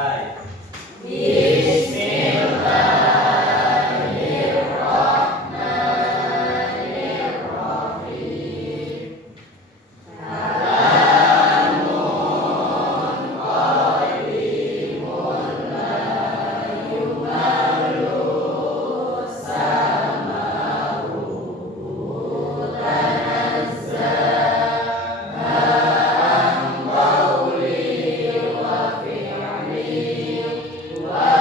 Selesai. Wa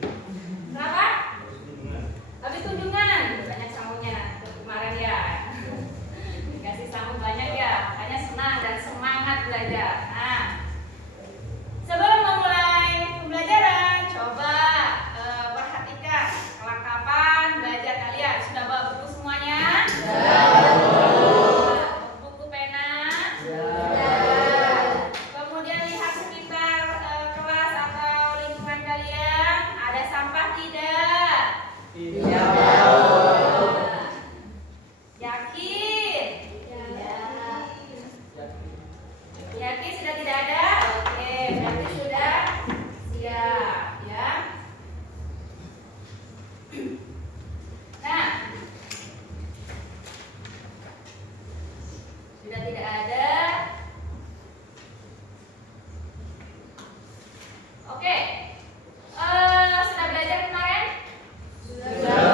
Kenapa? Habis kunjungan. Banyak sambungnya kemarin ya. Dikasih sambung banyak ya. Makanya senang dan semangat belajar. Nah, sebelum memulai pembelajaran, coba perhatikan kelengkapan belajar kalian. Sudah bawa buku semuanya? Buku pena? Kemudian lihat sekitar kelas atau lingkungan kalian. Ada sampah tidak? Yakin? Yakin sudah tidak ada? Oke, berarti sudah siap ya. Nah, sudah tidak ada. Oke, sudah belajar kemarin? Sudah.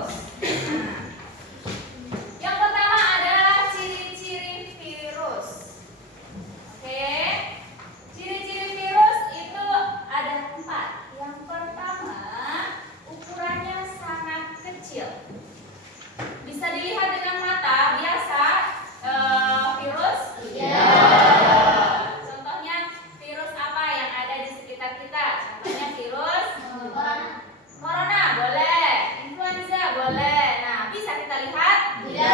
virus. Nah, yang pertama adalah ciri-ciri virus. Oke, ciri-ciri virus itu ada 4. Yang pertama, ukurannya sangat kecil. Bisa dilihat dengan mata biasa virus? Iya. Contohnya virus apa yang ada di sekitar kita? Contohnya virus corona boleh, influenza boleh. Nah, bisa kita lihat? Tidak.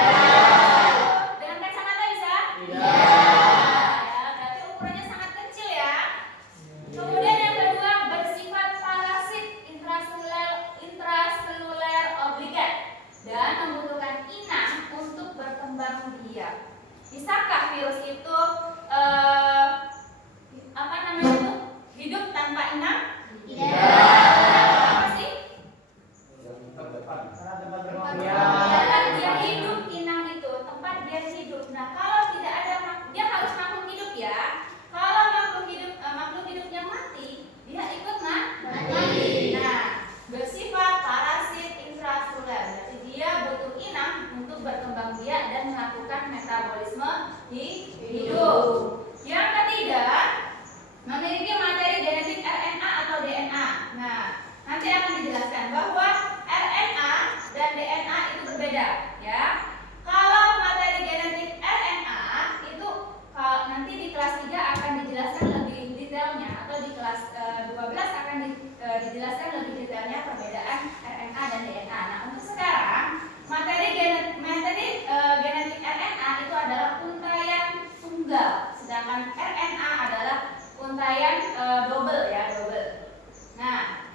Dengan kacamata bisa? Tidak. Ya, berarti ukurannya sangat kecil ya. Kemudian yang kedua, bersifat parasit intraseluler obligat dan membutuhkan inang untuk berkembang biak. Bisakah virus itu hidup tanpa inang? Tidak. Apa sih? Tempat dia hidup, inang itu tempat dia hidup. Nah, kalau tidak ada, dia harus makhluk hidup ya. Kalau makhluk hidupnya mati, dia ikut mati. Nah, bersifat parasit intraseluler, berarti dia butuh inang untuk berkembang biak dan melakukan metabolisme hidup. Yang ketiga, memiliki materi genetik RNA atau DNA. Nah, nanti akan dijelaskan bahwa RNA dan DNA itu berbeda, ya. Kalau materi genetik RNA itu nanti di kelas 3 akan dijelaskan lebih detailnya, atau di kelas 12 akan dijelaskan lebih detailnya perbedaan RNA dan DNA. Nah, untuk sekarang materi genetik RNA itu adalah untaian tunggal, sedangkan RNA adalah untaian double ya, double. Nah,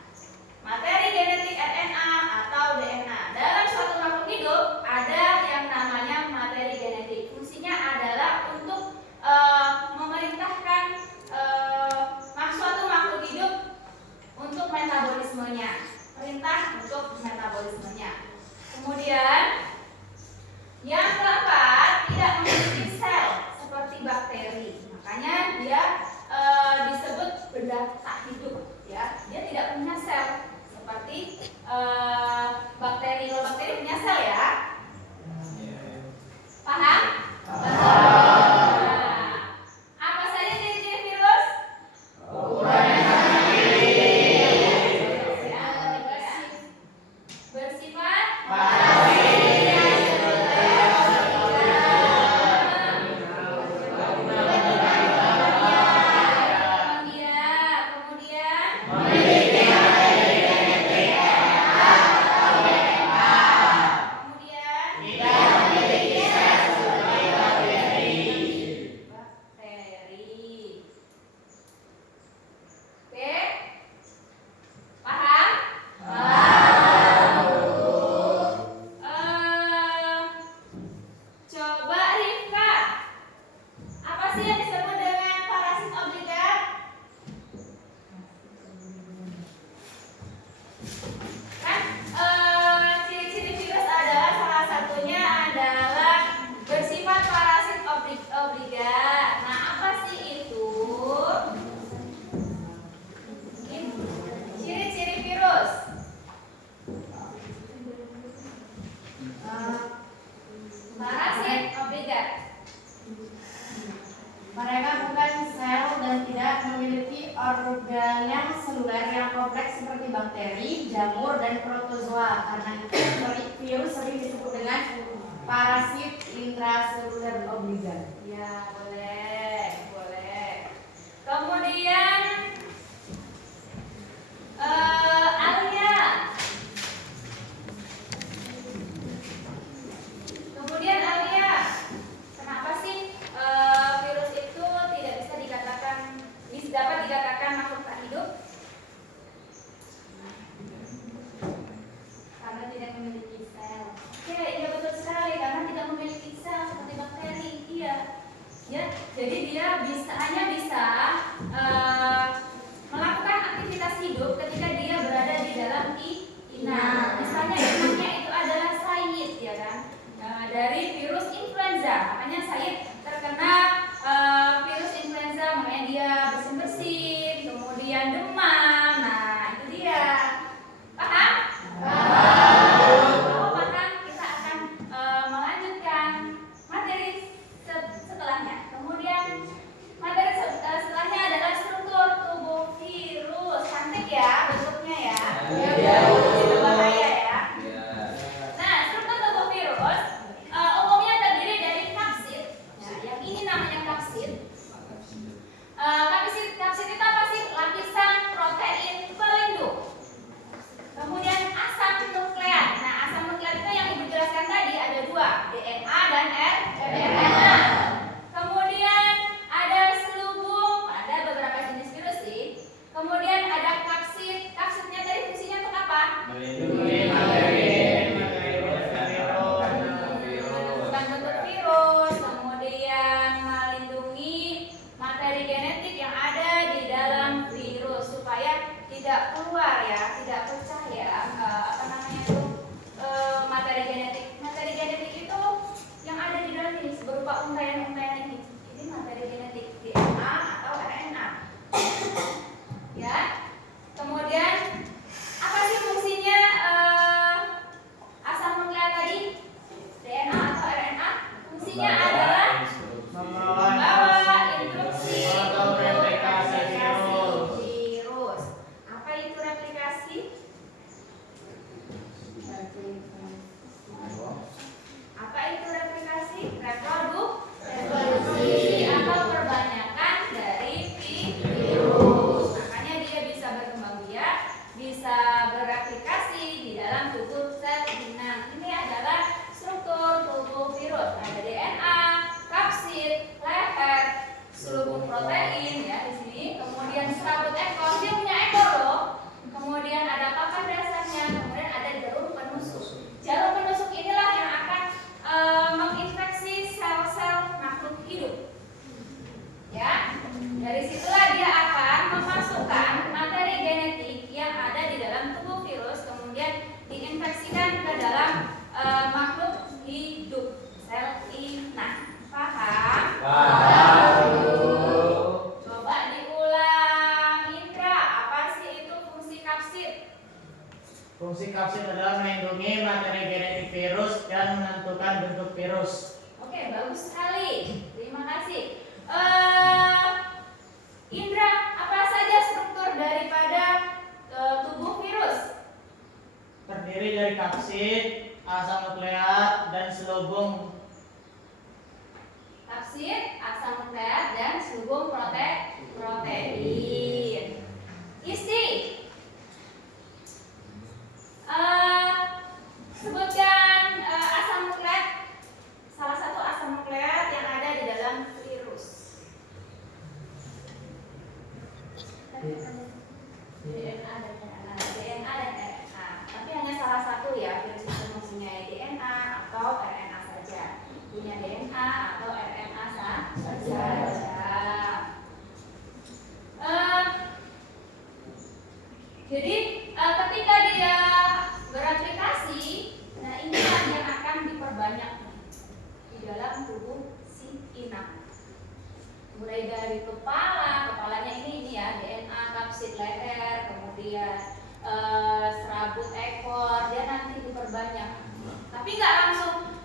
materi genetik RNA atau DNA dalam suatu makhluk hidup ada yang namanya materi genetik. Fungsinya adalah untuk memerintahkan suatu makhluk hidup untuk metabolismenya, perintah untuk metabolismenya. Kemudian yang keempat, tidak memiliki sel seperti bakteri, makanya dia disebut benda tak hidup, ya. Dia tidak punya sel seperti bakteri. Kalau bakteri punya sel ya, paham? Nah, apa saja ciri-ciri virus? Bersifat ciri-ciri virus adalah salah satunya adalah bersifat parasit obligat. Nah, apa sih itu? Ciri-ciri virus. Parasit obligat. Mereka bukan sel dan tidak memiliki organel seluler yang kompleks seperti bakteri, jamur, dan protozoa. Karena itu virus sering disebut dengan parasit intraseluler obligat. Ya, boleh, boleh. Kemudian Alia. Kemudian Alia, kenapa sih virus itu tidak bisa dapat dikatakan makhluk tak hidup? Karena tidak memiliki sel. Oke, iya betul sekali, karena tidak memiliki sel seperti bakteri. Iya. Ya, jadi dia hanya bisa melakukan aktivitas hidup ketika dia berada di dalam inang. Misalnya inangnya itu adalah sayit, ya kan? Dari virus influenza, makanya sayit terkena virus influenza, makanya dia bersin-bersin, kemudian demam. Nah, itu dia. Paham? Paham. materi genetik virus dan menentukan bentuk virus. Oke, bagus sekali. Terima kasih. Indra, apa saja struktur daripada tubuh virus? Terdiri dari kapsid, asam nukleat, dan selubung. Kapsid, asam nukleat, dan selubung protein. Isti, sebutkan asam nukleat, salah satu asam nukleat yang ada di dalam virus. DNA dan RNA. Tapi hanya salah satu ya, virus itu mempunyai DNA atau RNA saja. Punya DNA atau RNA saja. Jadi ketika dia beraplikasi, nah inilah yang akan diperbanyak di dalam tubuh si inang. Mulai dari kepalanya ini ya, DNA, kapsid leher, kemudian serabut ekor, dia nanti diperbanyak. Tapi nggak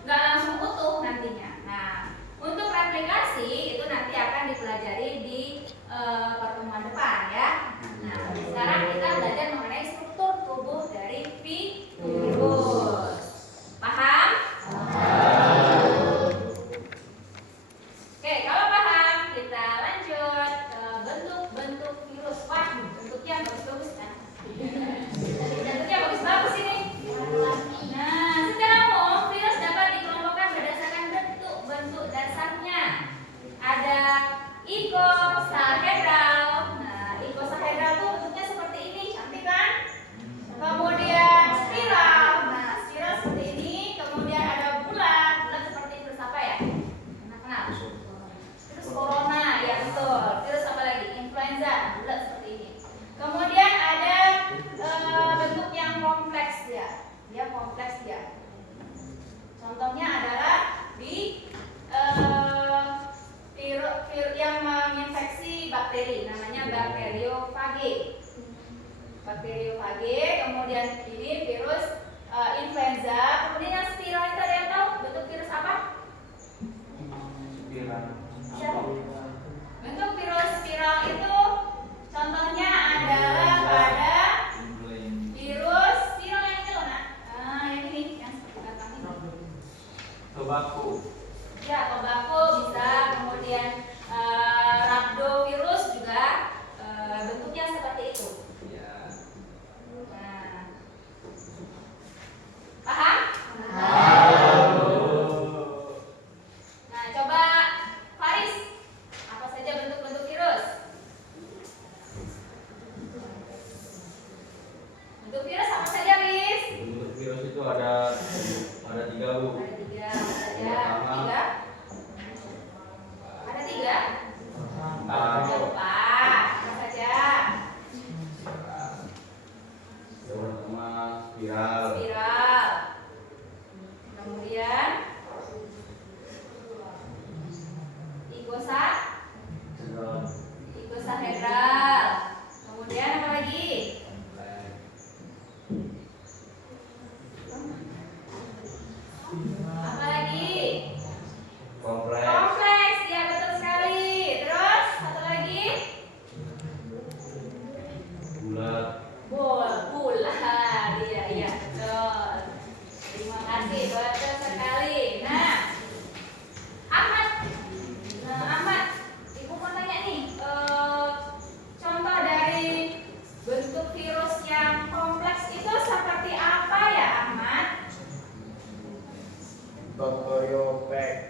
langsung utuh nantinya. Nah, untuk replikasi itu nanti akan dipelajari di pertemuan depan ya. Nah, sekarang kita belajar mengenai struktur tubuh dari virus. Paham? Oke, kalau paham, kita lanjut ke bentuk-bentuk virus. Wah, bentuknya bagus-bagus kan? Bentuknya bagus-bagus ini. Nah, secara umum virus dapat dikelompokkan berdasarkan bentuk dasarnya. Ada icosahedral. Nah, icosahedral tuh bentuknya seperti ini, cantik kan? Kemudian spiral. Nah, spiral seperti ini. Kemudian ada bulat seperti virus apa ya? Kenal? Virus corona, ya betul. Virus apa lagi? Influenza, bulat seperti ini. Kemudian ada bentuk yang kompleks ya. Dia kompleks ya. Contohnya adalah di virus yang menginfeksi bakteri, namanya bakteriofage. Bakteriofage, kemudian ini virus influenza. Kemudian yang spiral itu ada yang tahu bentuk virus apa? Siapa? Bentuk virus spiral itu contohnya adalah pada virus spiral yang ini loh nak. Yang ini yang seperti kata ini. Tobacco. Ya, tobacco bisa, kemudian rhabdovirus juga bentuknya seperti itu. Ya. Nah, paham? Nah, coba Faris, apa saja bentuk-bentuk virus? Bentuk virus apa saja, Riz? Bentuk virus itu ada 3, Bu. Ada 3, ada 3. Ada 4. Apa saja? Yang pertama spiral. Spiral. Kemudian icosahedral. Kemudian apa lagi? Apa lagi? Kompleks. Kompleks, ya betul sekali. Terus satu lagi? Bulat. Bulat. Iya betul. Terima kasih, betul sekali. Nah, Ahmad, Ibu mau tanya nih, contoh dari bentuk virus yang kompleks itu seperti apa ya, Ahmad? Bakteriofag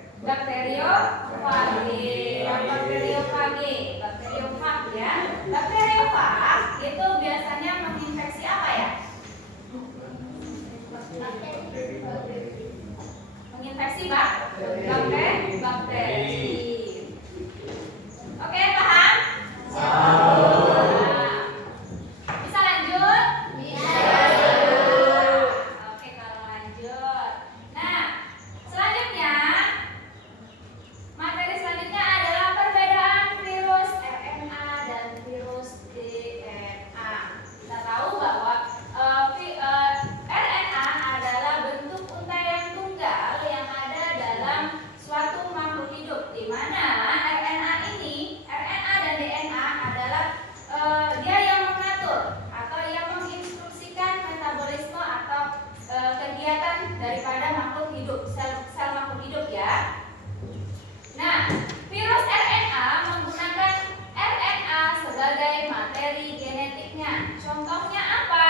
ya. Bakteriofag itu biasanya menginfeksi apa ya? Menginfeksi bakteri. Oke, paham? Nah, bisa lanjut? Oke, kalau lanjut. Nah, selanjutnya materi selanjutnya adalah perbedaan virus RNA dan virus DNA. daripada makhluk hidup, sel makhluk hidup ya. Nah, virus RNA menggunakan RNA sebagai materi genetiknya. Contohnya apa?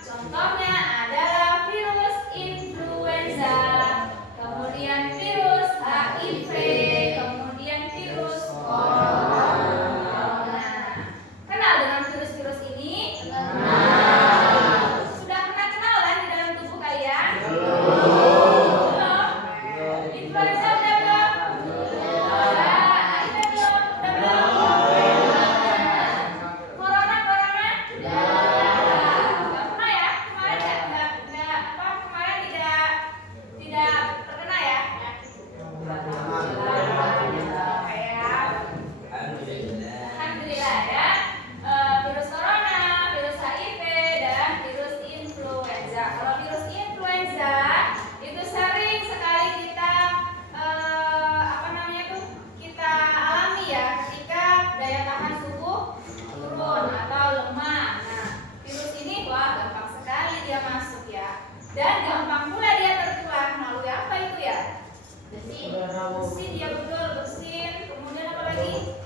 Contohnya adalah virus influenza, kemudian virus HIV, kemudian virus corona. Kenal dengan virus-virus ini? Sudah pernah kenalan di dalam tubuh kalian? Belum? Influenza udah belum? Udah. HIV belum? Udah belum? Corona? Nggak pernah ya? Kemarin kemarin tidak terkena ya? Alhamdulillah ya. Virus corona, virus HIV, dan virus influenza. Kalau virus influenza itu sering sekali kita kita alami ya ketika daya tahan tubuh turun atau lemah. Nah, virus ini wah gampang sekali dia masuk ya, dan gampang pula dia tertular melalui apa itu ya? Bersin ya, betul, bersin. Kemudian apa lagi?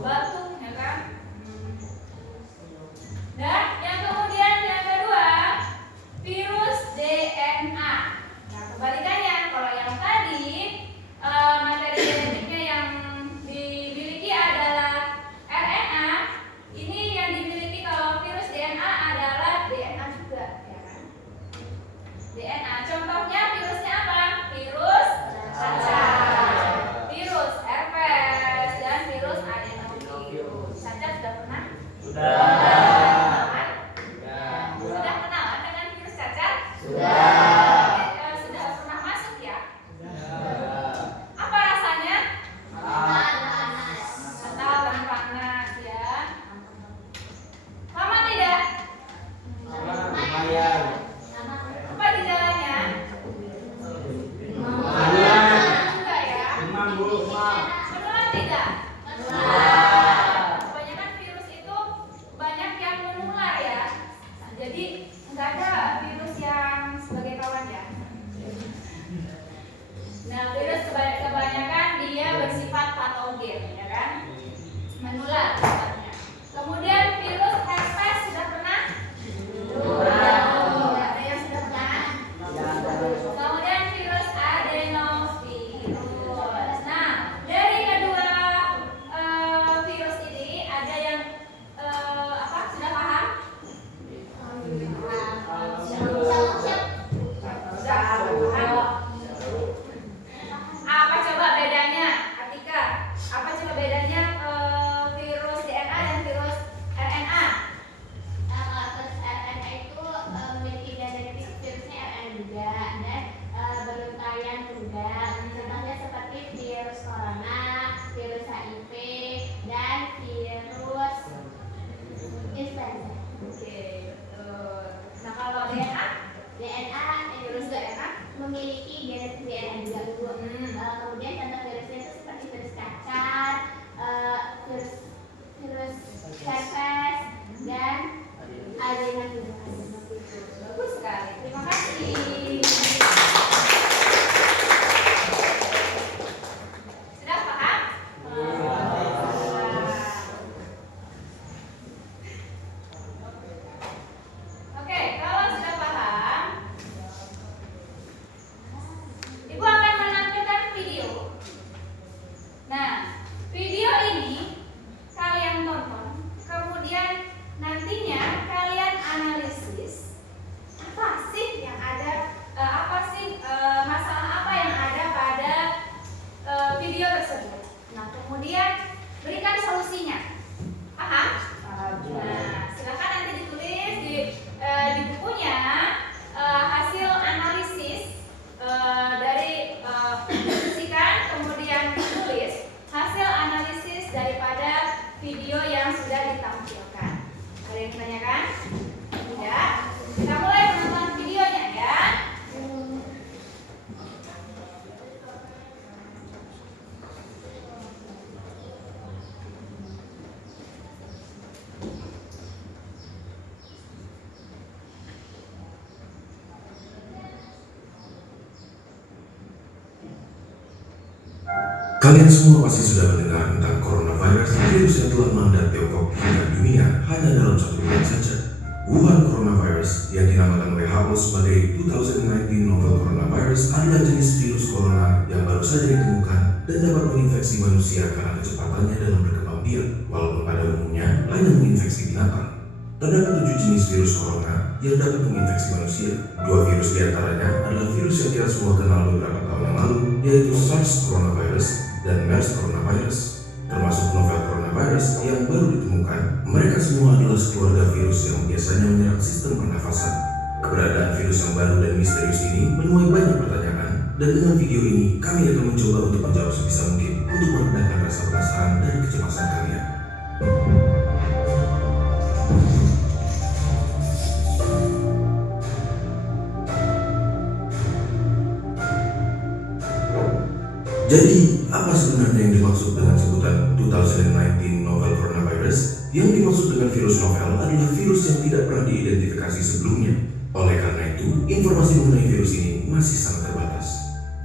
Batuk ya kan? Dan yang kemudian yang kedua, virus DNA. Nah, kebalikannya, kalau yang tadi materi genetiknya yang dimiliki adalah RNA, ini yang dimiliki kalau virus DNA adalah DNA juga, ya kan? DNA. Contohnya virusnya apa? Virus cacar, virus herpes, dan virus adenovirus. Cacar sudah pernah? Sudah. Sudah kenalan dengan virus cacar? Sudah. Sudah pernah masuk ya? Apa rasanya? Kental dan panas ya. Lama tidak? Lumayan. Apa gejalanya? Lumayan. Juga ya. Demam, Bu. Menular tidak? Kebanyakan virus itu banyak yang menular ya. Nah, jadi nggak ada virus yang sebagai kawan ya. Nah, virus kebanyakan dia bersifat patogen, ya kan? Menular sifatnya. Kemudian virus herpes sudah pernah? Ada yang sudah pernah? Kemudian virus adenovirus. Nah, dari kedua virus ini ada yang sudah paham? Sudah paham. Apa coba bedanya, Atika? Apa coba bedanya virus DNA dan virus RNA? Kalau virus RNA itu memiliki genetik virusnya RNA juga dan bernuklaian tunggal. Contohnya seperti virus corona, virus HIV, dan virus influenza. Oke, betul. Nah, kalau DNA, virus DNA memiliki genetik DNA juga Bu. Kemudian contoh virusnya itu seperti virus cacar, virus herpes, dan adenovirus. bagus sekali. Terima kasih. Sudah paham? Oke, kalau sudah paham, Ibu akan menampilkan video. Nah, video ini kalian tonton, kemudian nantinya kalian analisa Kalian semua pasti sudah mendengar tentang coronavirus, virus yang telah melanda Tiongkok hingga dunia hanya dalam 1 bulan saja. Wuhan coronavirus yang dinamakan WHO sebagai 2019 novel coronavirus adalah jenis virus corona yang baru saja ditemukan dan dapat menginfeksi manusia karena kecepatannya dalam berkembang biak, walaupun pada umumnya hanya menginfeksi binatang. Terdapat 7 jenis virus corona yang dapat menginfeksi manusia. 2 virus diantaranya adalah virus yang kita semua kenal beberapa tahun yang lalu, yaitu SARS coronavirus dan MERS coronavirus. Termasuk novel coronavirus yang baru ditemukan, mereka semua adalah sekeluarga virus yang biasanya menyerang sistem pernafasan. Keberadaan virus yang baru dan misterius ini menuai banyak pertanyaan, dan dengan video ini kami akan mencoba untuk menjawab sebisa mungkin untuk meredakan rasa penasaran dan kecemasan kalian. Jadi, apa sebenarnya yang dimaksud dengan sebutan 2019 novel coronavirus? Yang dimaksud dengan virus novel adalah virus yang tidak pernah diidentifikasi sebelumnya. Oleh karena itu, informasi mengenai virus ini masih sangat terbatas.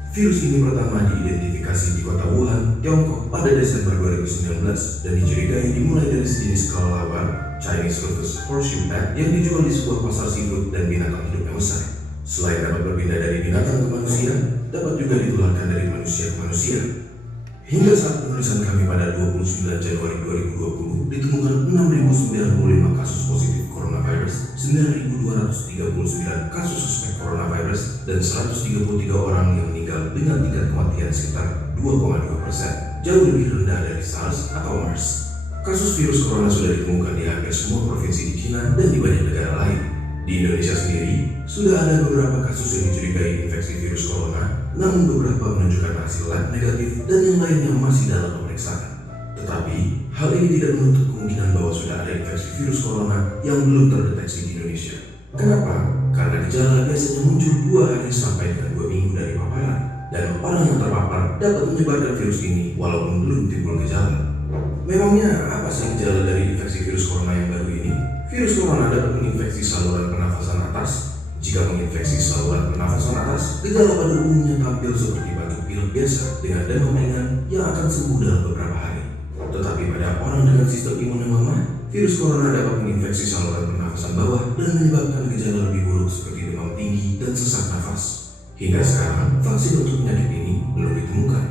Virus ini pertama diidentifikasi di kota Wuhan, Tiongkok pada Desember 2019 dan dicurigai dimulai dari sejenis kelelawar Chinese Rufous Horseshoe Bat yang dijual di sebuah pasar seafood dan binatang hidup yang besar. Selain dapat berpindah dari binatang ke manusia, dapat juga ditularkan dari manusia ke manusia. Hingga saat penulisan kami pada 29 Januari 2020, ditemukan 6.095 kasus positif coronavirus, 9.239 kasus suspek coronavirus, dan 133 orang yang meninggal dengan tingkat kematian sekitar 2,2%, jauh lebih rendah dari SARS atau MERS. Kasus virus corona sudah ditemukan di hampir semua provinsi di China dan di banyak negara lain. Di Indonesia sendiri, sudah ada beberapa kasus yang dicurigai infeksi virus corona, namun beberapa menunjukkan hasil lab negatif dan yang lainnya masih dalam pemeriksaan. Tetapi, hal ini tidak menutup kemungkinan bahwa sudah ada infeksi virus corona yang belum terdeteksi di Indonesia. Kenapa? Karena gejala biasanya muncul 2 hari sampai dengan 2 minggu dari paparan, dan orang yang terpapar dapat menyebarkan virus ini walaupun belum timbul gejala. Memangnya apa sih gejala dari infeksi virus corona yang baru ini? Virus corona dapat menginfeksi saluran pernafasan atas. Jika menginfeksi saluran pernafasan atas, gejala pada umumnya tampil seperti batuk pilek biasa dengan demam ringan yang akan sembuh dalam beberapa hari. Tetapi pada orang dengan sistem imun yang lemah, virus corona dapat menginfeksi saluran pernafasan bawah dan menyebabkan gejala lebih buruk seperti demam tinggi dan sesak nafas. Hingga sekarang, vaksin untuk penyakit ini belum ditemukan.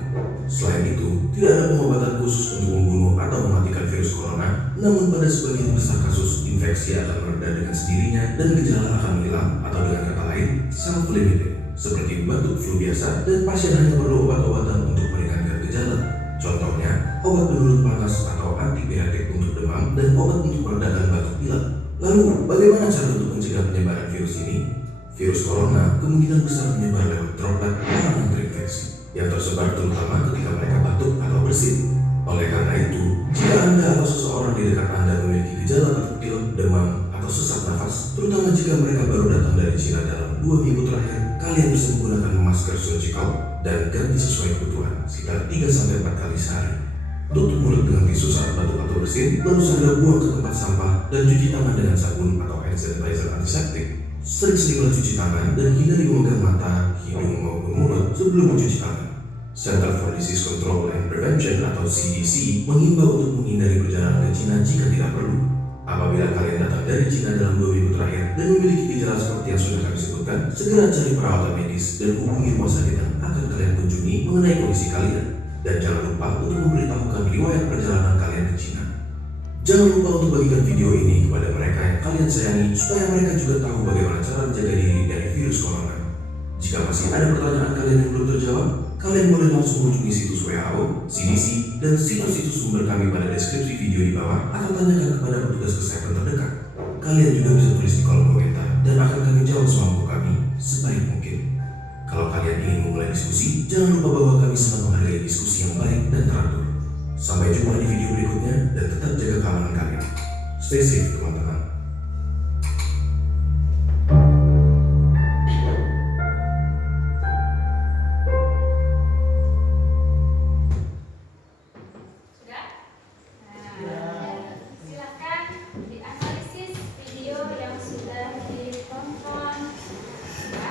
Selain itu, tidak ada pengobatan khusus untuk membunuh atau mematikan virus corona, namun pada sebagian besar kasus, infeksi akan mereda dengan sendirinya dan gejala akan hilang, atau dengan kata lain, self-limited, seperti batuk flu biasa dan pasien hanya perlu obat-obatan untuk meringankan gejala. Contohnya, obat penurun panas atau antibiotik untuk demam dan obat untuk meredakan batuk pilek. Lalu, bagaimana cara untuk mencegah penyebaran virus ini? Virus corona kemungkinan besar menyebar lewat droplet orang yang terinfeksi, yang tersebar terutama ketika mereka batuk atau bersin. Oleh karena itu, jika Anda atau seseorang di dekat Anda memiliki gejala batuk pilek, demam, atau sesak nafas, terutama jika mereka baru datang dari Cina dalam 2 minggu terakhir, kalian bisa menggunakan masker surgical dan ganti sesuai kebutuhan sekitar 3-4 kali sehari. Tutup mulut dengan tisu saat batuk atau bersin, lalu segera buang ke tempat sampah dan cuci tangan dengan sabun atau hand sanitizer antiseptik. Sering-seringlah cuci tangan dan hindari memegang mata, hidung maupun mulut sebelum mencuci tangan. Center for Disease Control and Prevention atau CDC mengimbau untuk menghindari perjalanan ke Cina jika tidak perlu. Apabila kalian datang dari Cina dalam 2 minggu terakhir dan memiliki gejala seperti yang sudah kami sebutkan, segera cari perawatan medis dan hubungi rumah sakit yang akan kalian kunjungi mengenai kondisi kalian. Dan jangan lupa untuk memberitahukan riwayat perjalanan kalian ke Cina. Jangan lupa untuk bagikan video ini kepada mereka yang kalian sayangi supaya mereka juga tahu bagaimana cara menjaga diri dari virus corona. Jika masih ada pertanyaan kalian yang belum terjawab, kalian boleh langsung mengunjungi situs WHO, CDC, dan situs-situs sumber kami pada deskripsi video di bawah atau tanyakan kepada petugas kesehatan terdekat. Kalian juga bisa tulis di kolom komentar dan akan kami jawab semampu kami sebaik mungkin. Kalau kalian ingin memulai diskusi, jangan lupa bahwa kami sangat menghargai diskusi yang baik dan teratur. Sampai jumpa di video berikutnya dan tetap jaga keamanan kalian. Stay safe teman-teman. Sudah? Nah, silakan dianalisis video yang sudah ditonton. Ya.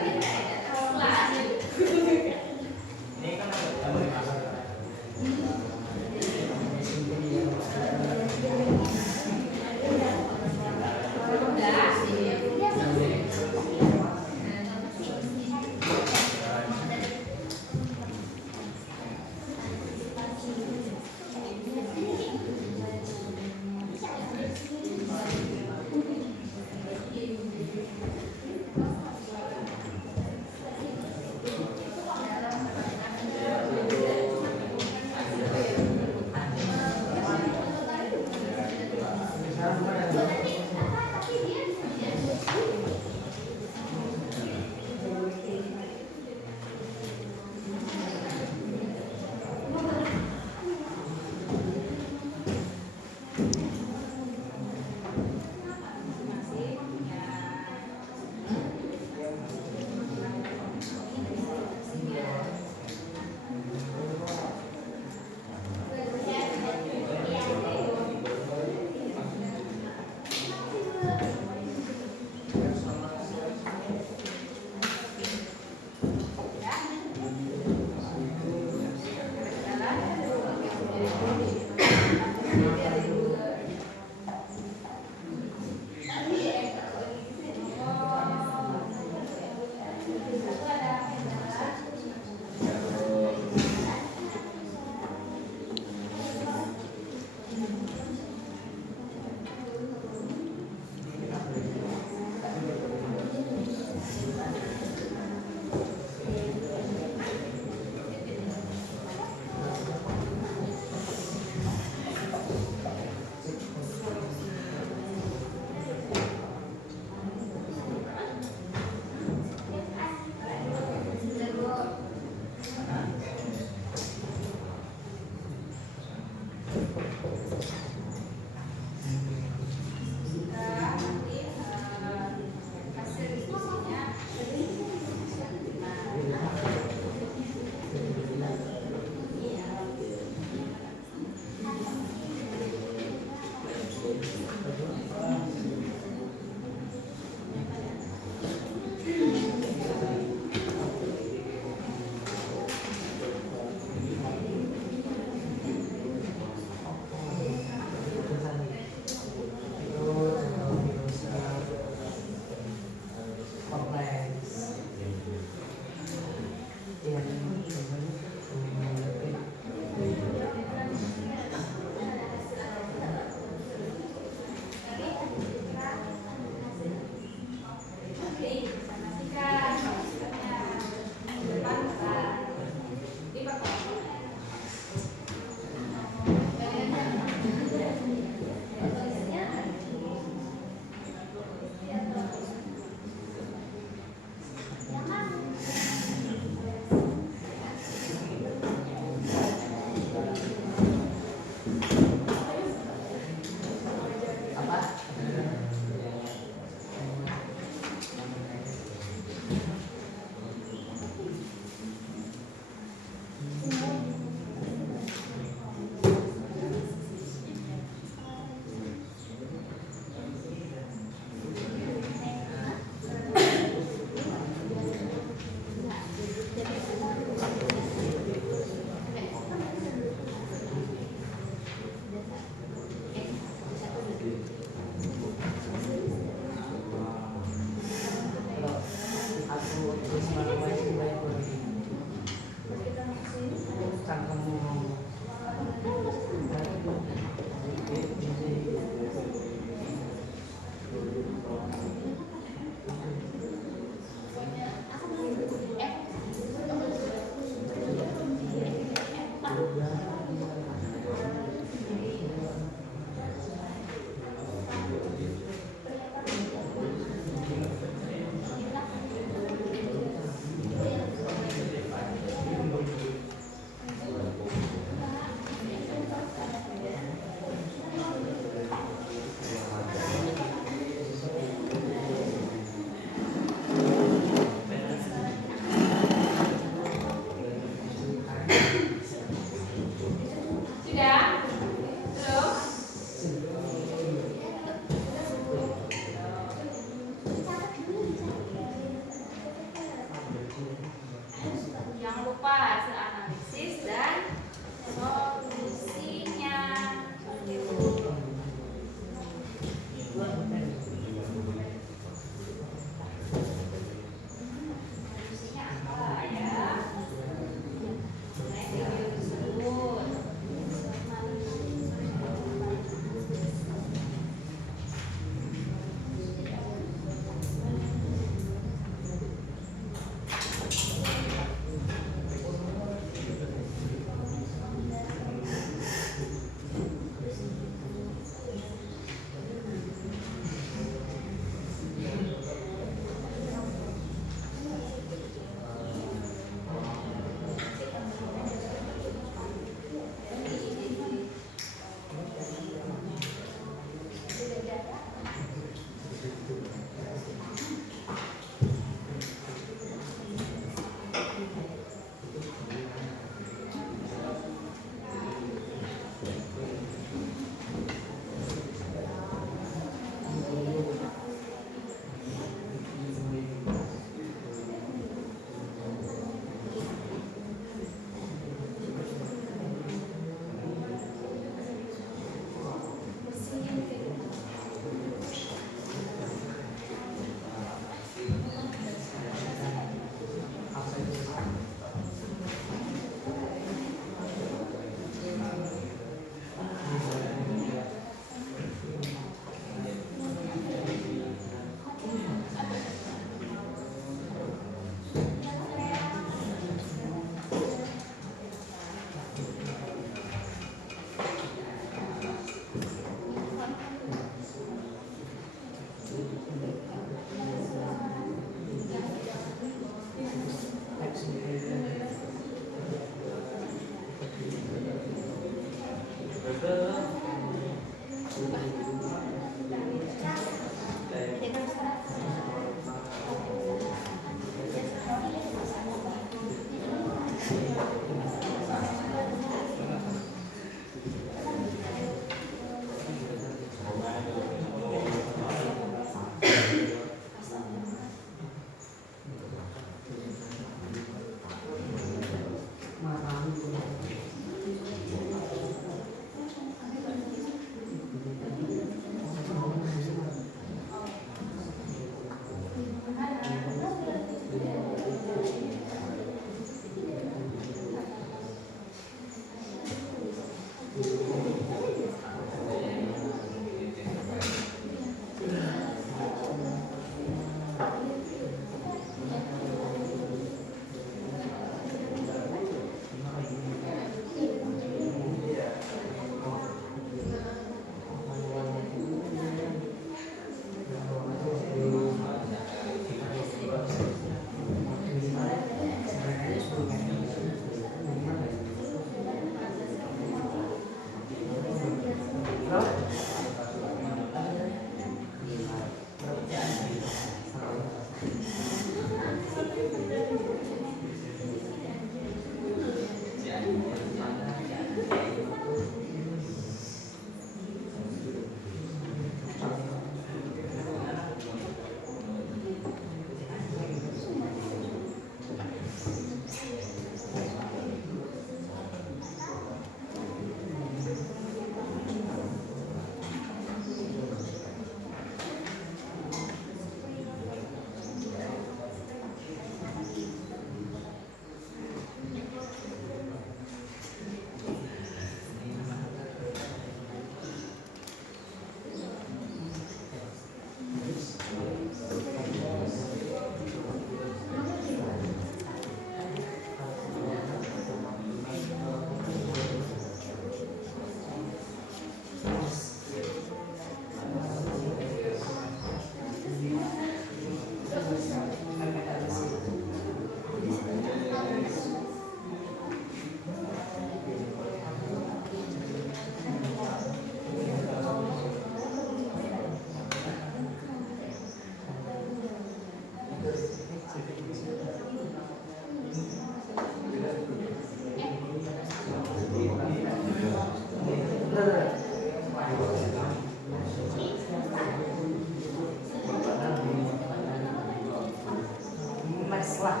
lah.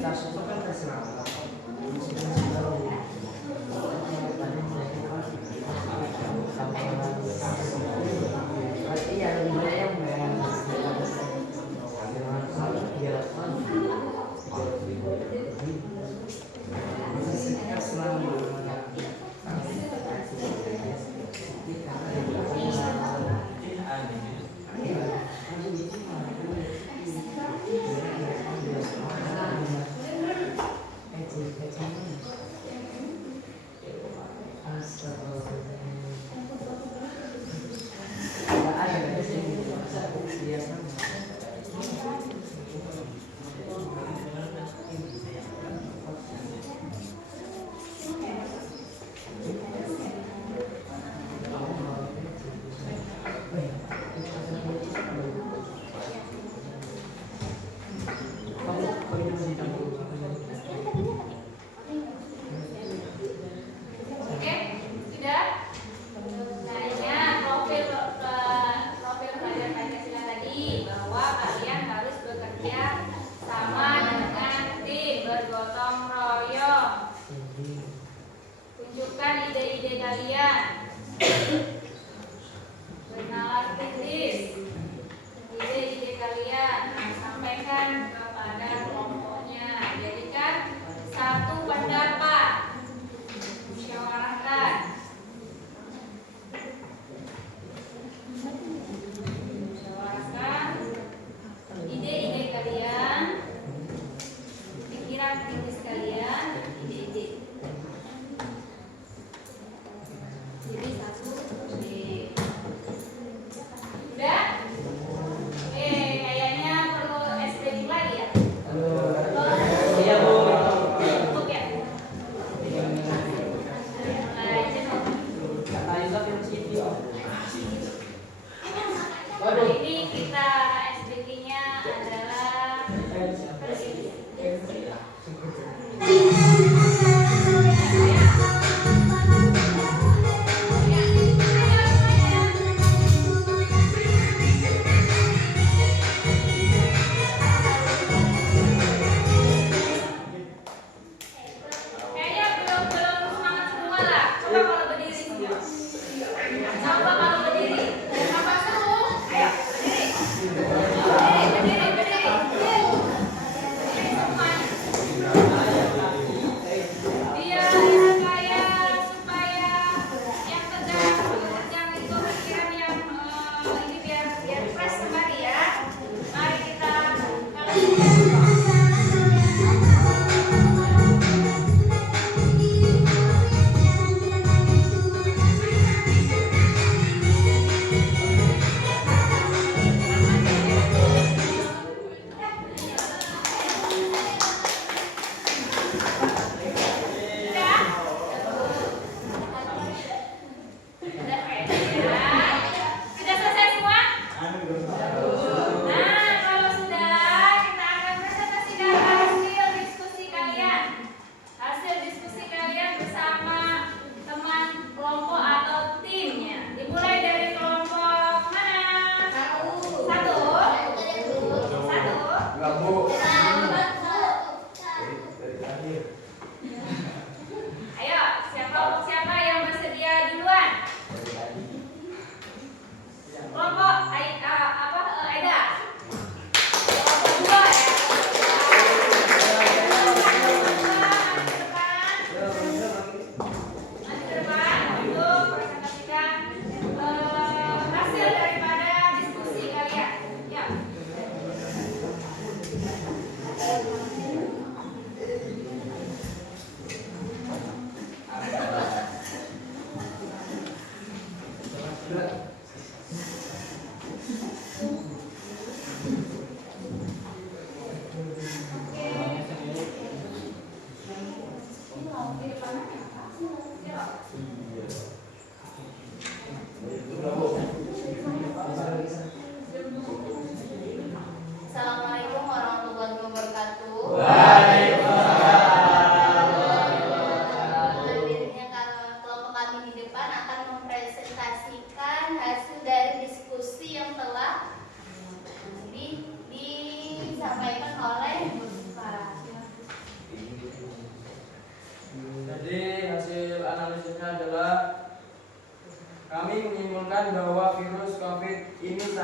SARS itu kan versi lama. Berarti ya lebih banyak yang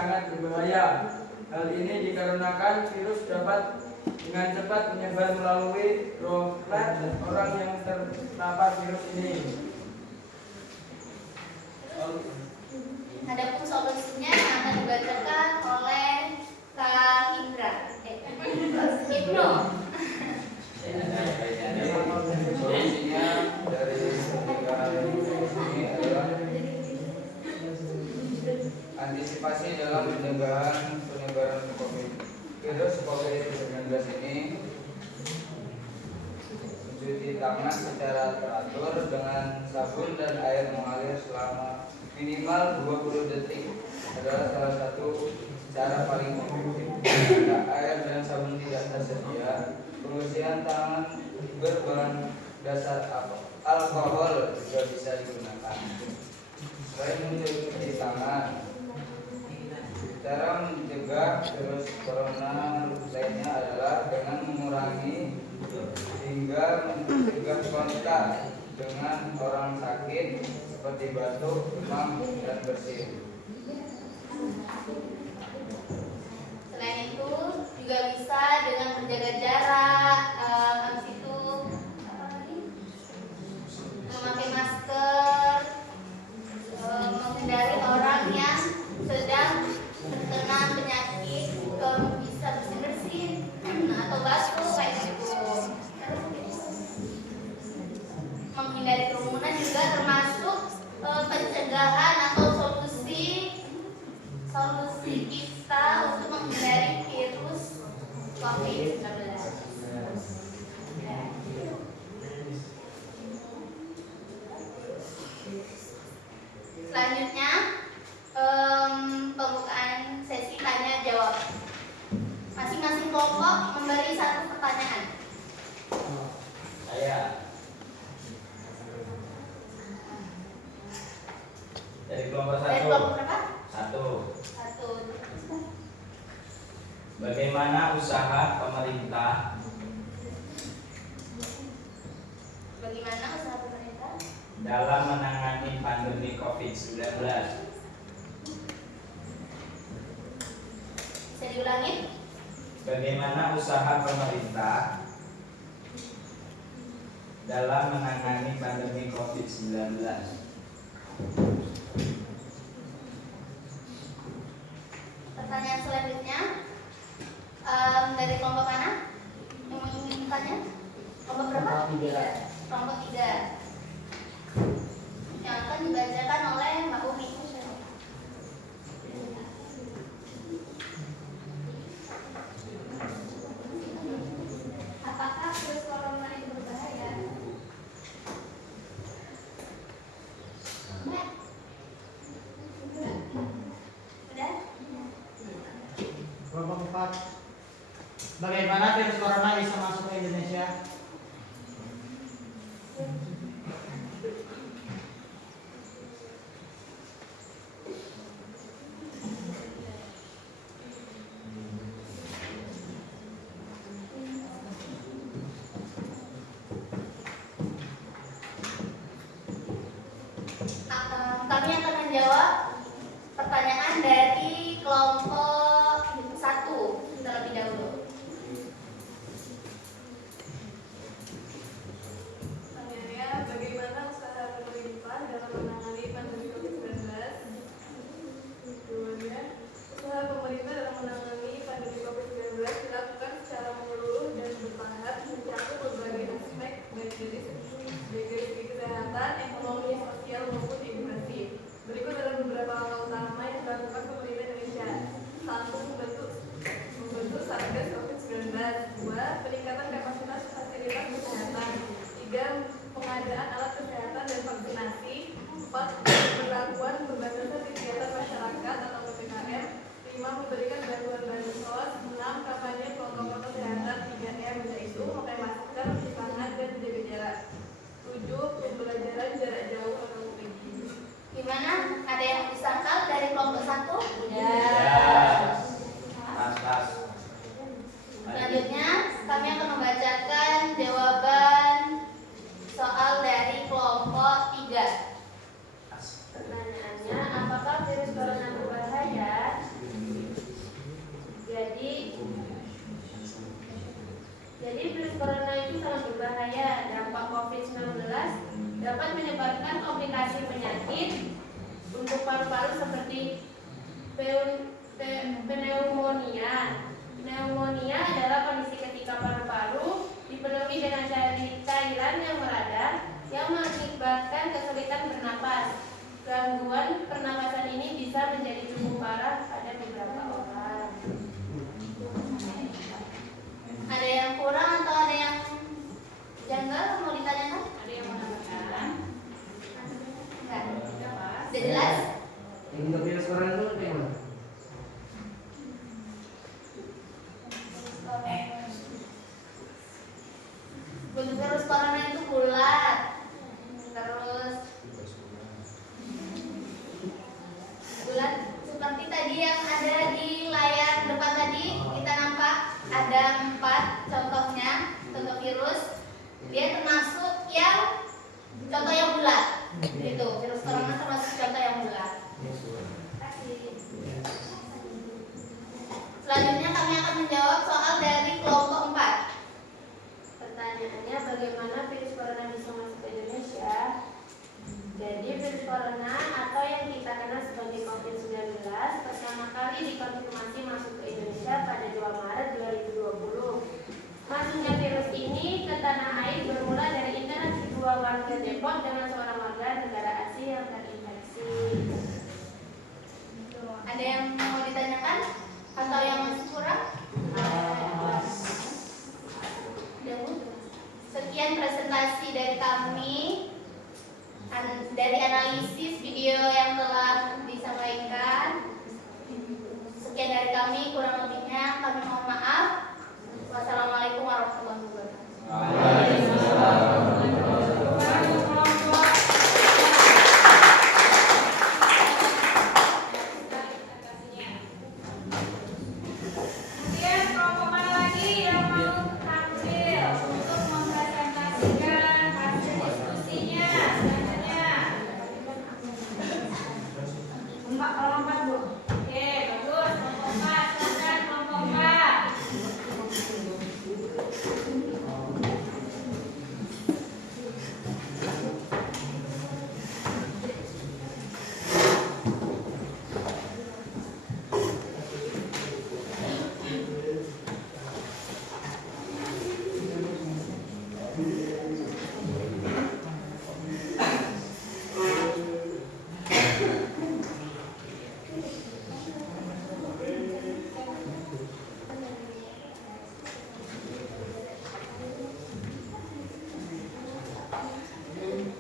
sangat berbahaya. Hal ini dikarenakan virus dapat dengan cepat menyebar melalui droplet orang yang terpapar virus ini. Adapun solusinya akan dibacakan oleh Kak Indra. Ibnu. Solusinya dari pencegahan ini adalah antisipasi dalam pencegahan penyebaran virus COVID-19 ini. Mencuci tangan secara teratur dengan sabun dan air mengalir selama minimal 20 detik adalah salah satu cara paling efektif. Jika air dan sabun tidak tersedia, pembersihan tangan berbahan dasar alkohol juga bisa digunakan. Selain mencuci tangan, cara mencegah virus corona lainnya adalah dengan mengurangi hingga mencegah kontak dengan orang sakit seperti batuk, demam, dan bersin. Selain itu juga bisa dengan menjaga jarak, habis itu memakai masker, menghindari orang yang sedang terkena penyakit, bisa bersin-bersin atau batuk kayak gitu. Menghindari kerumunan juga termasuk pencegahan atau solusi kita untuk menghindari virus COVID-19. Selanjutnya pembukaan sesi tanya jawab. Masing-masing kelompok memberi satu pertanyaan. Saya dari kelompok Dari satu. kelompok berapa? Satu. Satu. Bagaimana usaha pemerintah dalam menangani pandemi COVID-19? Bisa diulangi? Bagaimana usaha pemerintah dalam menangani pandemi COVID-19? Pertanyaan selanjutnya dari kelompok mana? Yang mau ingin bertanya? Kelompok berapa? Kelompok 3. Yang akan dibacakan oleh Mbak Umi. Apakah virus corona itu berbahaya? Mbak. Udah? Kelompok 4. Bagaimana virus corona bisa masuk ke Indonesia? Kami akan menjawab pertanyaan dari kelompok 1 terlebih dahulu. pernapasan ini bisa menjadi cukup parah pada beberapa orang. Ada yang kurang atau ada yang janggal mau ditanyakan? Ada yang mau nambahkan? Enggak. Jelas? Sudah jelas? Yang untuk virus corona itu kayak mana? Bentuk virus corona itu bulat. Terus bulat seperti tadi yang ada di layar depan tadi kita nampak ada 4 contohnya, contoh virus. Dia termasuk yang contoh yang bulat. Itu virus corona termasuk contoh yang bulat. Selanjutnya kami akan menjawab soal dari kelompok 4. Pertanyaannya, bagaimana virus corona bisa masuk ke Indonesia? Jadi virus corona atau yang kita kenal sebagai COVID-19 pertama kali dikonfirmasi masuk ke Indonesia pada 2 Maret 2020. Masuknya virus ini ke tanah air bermula dari interaksi 2 warga Depok dengan seorang warga negara Asia yang terinfeksi. Ada yang mau ditanyakan atau yang masih kurang? Sekian presentasi dari kami, dari analisis video yang telah disampaikan. Sekian dari kami, kurang lebihnya kami mohon maaf. Wassalamualaikum warahmatullahi wabarakatuh. Kemudian kelompok mana lagi yang mau tampil untuk mempresentasikan hasil diskusinya selanjutnya? Kelompok 4, Bu. Oke, bagus. Kelompok 4, silakan kelompok 4.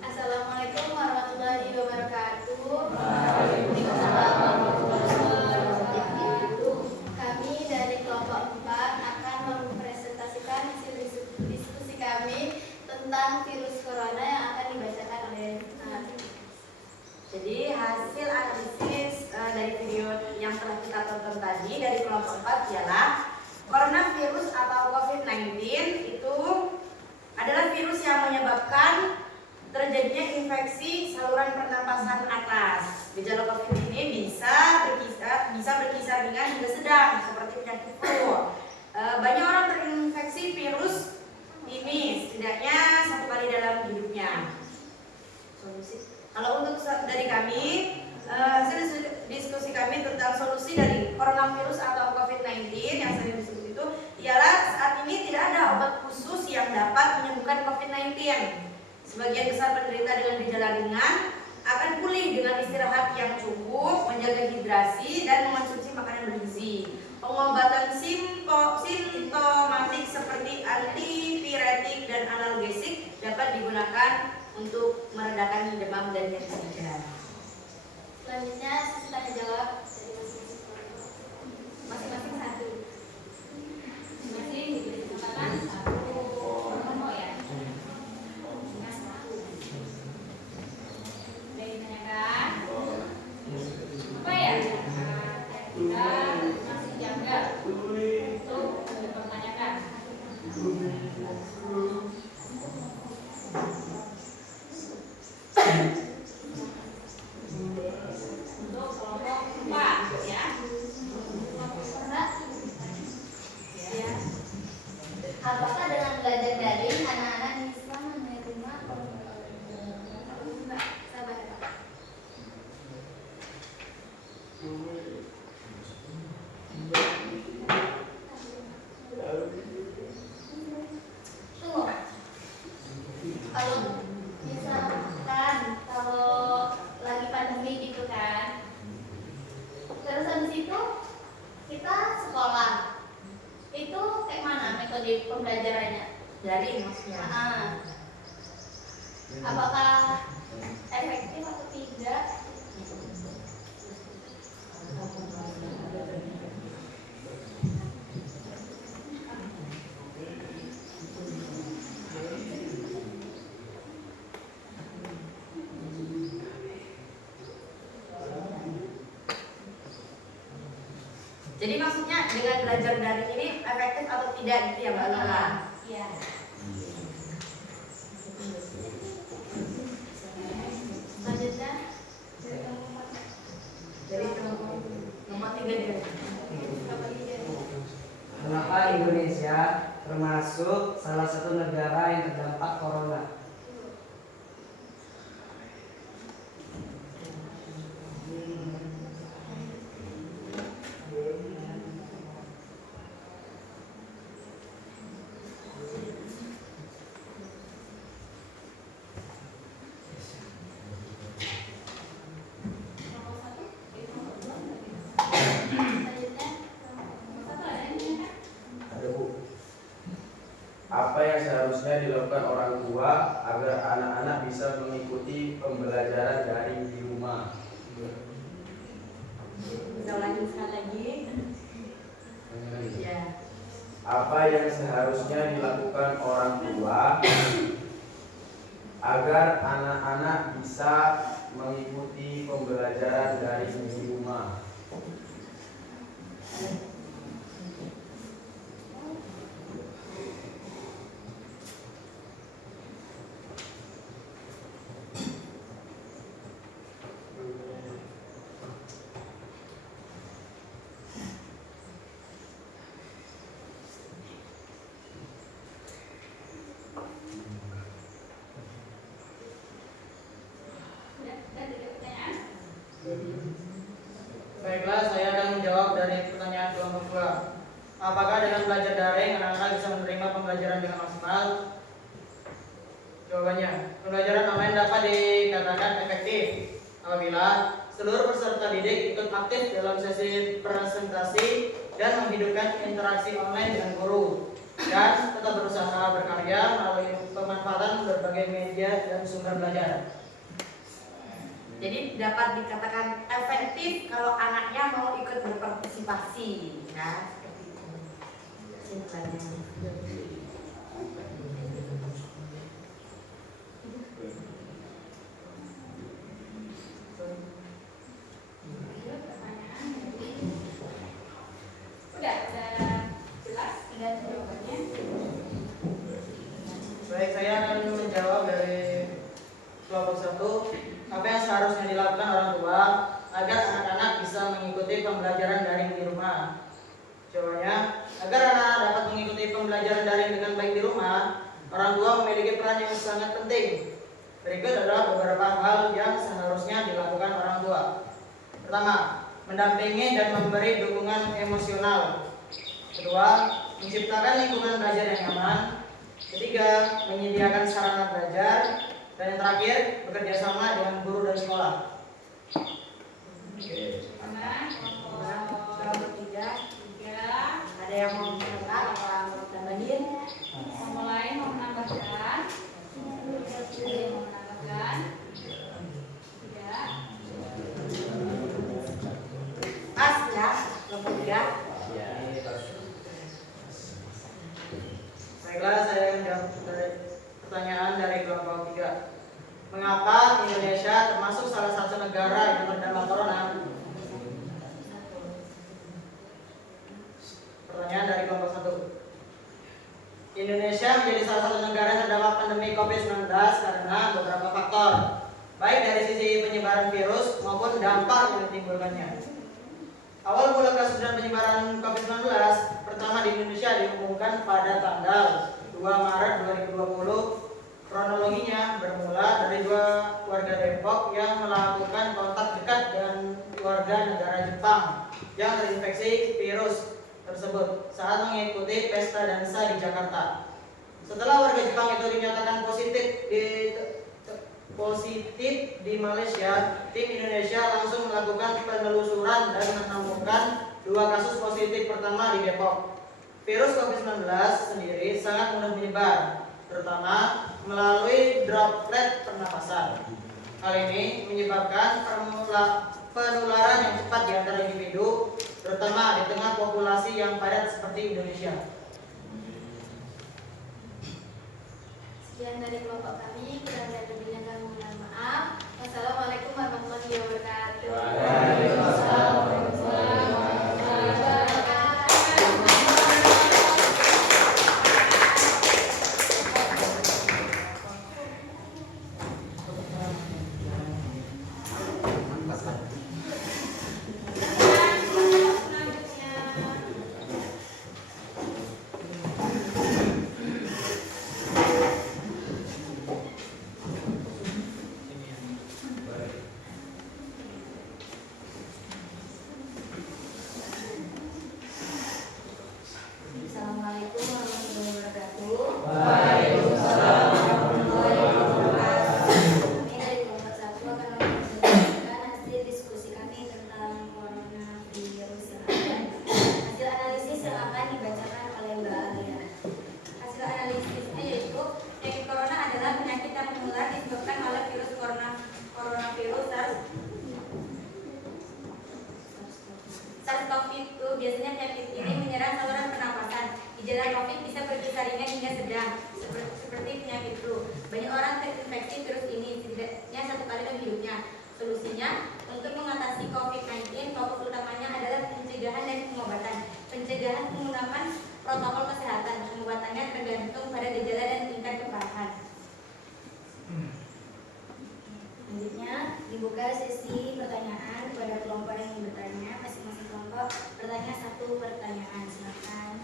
Assalamualaikum warahmatullahi wabarakatuh. Waalaikumsalam warahmatullahi wabarakatuh. Kami dari kelompok 4 akan mempresentasikan hasil diskusi kami tentang virus corona yang akan dibacakan oleh Jadi hasil analisis dari video yang telah kita tonton tadi dari kelompok 4 ialah coronavirus atau COVID-19 itu adalah virus yang menyebabkan terjadinya infeksi saluran pernapasan atas. Gejala COVID ini bisa berkisar ringan hingga sedang seperti penyakit flu. Banyak orang terinfeksi virus ini setidaknya 1 kali dalam hidupnya. Kalau untuk dari kami, hasil diskusi kami tentang solusi dari coronavirus atau COVID-19 yang sering disebut itu ialah saat ini tidak ada obat khusus yang dapat menyembuhkan COVID-19. Sebagian besar penderita dengan gejala ringan akan pulih dengan istirahat yang cukup, menjaga hidrasi, dan mengonsumsi makanan bergizi. Pengobatan simptomatik seperti antipiretik dan analgesik dapat digunakan untuk meredakan demam dan nyeri saja. Selanjutnya sesi tanya jawab dari masing-masing satu. Masih diberi kesempatan 1 kelompok ya. Sudah ditanyakan? Apa ya? Kita masih janggal untuk dipertanyakan. Untuk kelompok 4 ya. Ya. Apakah dengan belajar daring anak-anak di Islam menerima sabar ya, Pak. Tunggu. Kalau misalkan kalau lagi pandemi gitu kan, metode pembelajarannya? Daring maksudnya. Apakah efektif atau tidak? Jadi maksudnya dengan belajar daring ini efektif atau tidak gitu ya Mbak Lala? Iya. Selanjutnya Dari nomor 3 dia. Kenapa Indonesia termasuk salah satu negara yang terdampak corona? Apa yang seharusnya dilakukan orang tua agar anak-anak bisa mengikuti pembelajaran daring di rumah? Bisa lanjutkan lagi? Ya. Apa yang seharusnya dilakukan orang tua agar anak-anak bisa mengikuti pembelajaran daring di rumah? Baiklah, saya akan menjawab dari pertanyaan kelompok 2. Apakah dengan belajar daring anak-anak bisa menerima pembelajaran dengan maksimal? Jawabannya, pembelajaran online dapat dikatakan efektif apabila seluruh peserta didik ikut aktif dalam sesi presentasi dan menghidupkan interaksi online dengan guru, dan tetap berusaha berkarya melalui pemanfaatan berbagai media dan sumber belajar. Jadi dapat dikatakan efektif kalau anaknya mau ikut berpartisipasi, ya seperti itu. Simpulannya. Udah jelas dan jawabannya. Baik, saya akan menjawab dari kelompok 1. Apa yang seharusnya dilakukan orang tua agar anak-anak bisa mengikuti pembelajaran daring di rumah? Jawabannya, agar anak-anak dapat mengikuti pembelajaran daring dengan baik di rumah, orang tua memiliki peran yang sangat penting. Berikut adalah beberapa hal yang seharusnya dilakukan orang tua. Pertama, mendampingi dan memberi dukungan emosional. Kedua, menciptakan lingkungan belajar yang nyaman. Ketiga, menyediakan sarana belajar. Dan yang terakhir, bekerja sama dengan guru dan sekolah. Kelompok 3. Ada yang mau menambah atau mau tambahin? Yang lain mau menambahkan? Ada yang mau menambahkan? Tidak. Pas ya, kelompok 3. Baiklah, saya akan jawab dari pertanyaan dari kelompok 3. Mengapa Indonesia termasuk salah satu negara yang terdampak corona? Pertanyaan dari kelompok 1. Indonesia menjadi salah satu negara yang terdampak pandemi COVID-19 karena beberapa faktor, baik dari sisi penyebaran virus maupun dampak yang ditimbulkannya. Awal mula kasus dan penyebaran COVID-19 pertama di Indonesia diumumkan pada tanggal 2 Maret 2020. Kronologinya bermula dari 2 warga Depok yang melakukan kontak dekat dengan warga negara Jepang yang terinfeksi virus tersebut saat mengikuti pesta dansa di Jakarta. Setelah warga Jepang itu dinyatakan positif di Malaysia, tim Indonesia langsung melakukan penelusuran dan menemukan 2 kasus positif pertama di Depok. virus COVID-19 sendiri sangat mudah menyebar, terutama melalui droplet pernapasan. Hal ini menyebabkan penularan yang cepat di antara individu, terutama di tengah populasi yang padat seperti Indonesia. Sekian dari kelompok kami, kurang dan lebihnya kami mohon maaf. Wassalamualaikum warahmatullahi wabarakatuh. Waalaikumsalam warahmatullahi wabarakatuh. Assalamualaikum warahmatullahi wabarakatuh. Waalaikumsalam warahmatullahi wabarakatuh. Kami dari kelompok 1 akan mempresentasikan hasil diskusi kami tentang coronavirus yang ada. Hasil analisis yang akan dibacakan oleh Mbak Alia. Hasil analisisnya yaitu penyakit corona adalah penyakit yang menular disebabkan oleh virus coronavirus SARS-CoV-2. Biasanya penyakit ini menyerang saluran pernapasan. Gejala COVID bisa berkisar ringan hingga sedang, seperti penyakit flu. Banyak orang terinfeksi virus ini setidaknya 1 kali dalam hidupnya. Solusinya, untuk mengatasi COVID-19, fokus utamanya adalah pencegahan dan pengobatan. Pencegahan menggunakan protokol kesehatan. Pengobatannya tergantung pada gejala dan tingkat keparahan. Selanjutnya, dibuka sesi pertanyaan kepada kelompok yang ingin bertanya. Masing-masing kelompok bertanya 1 pertanyaan. Silakan.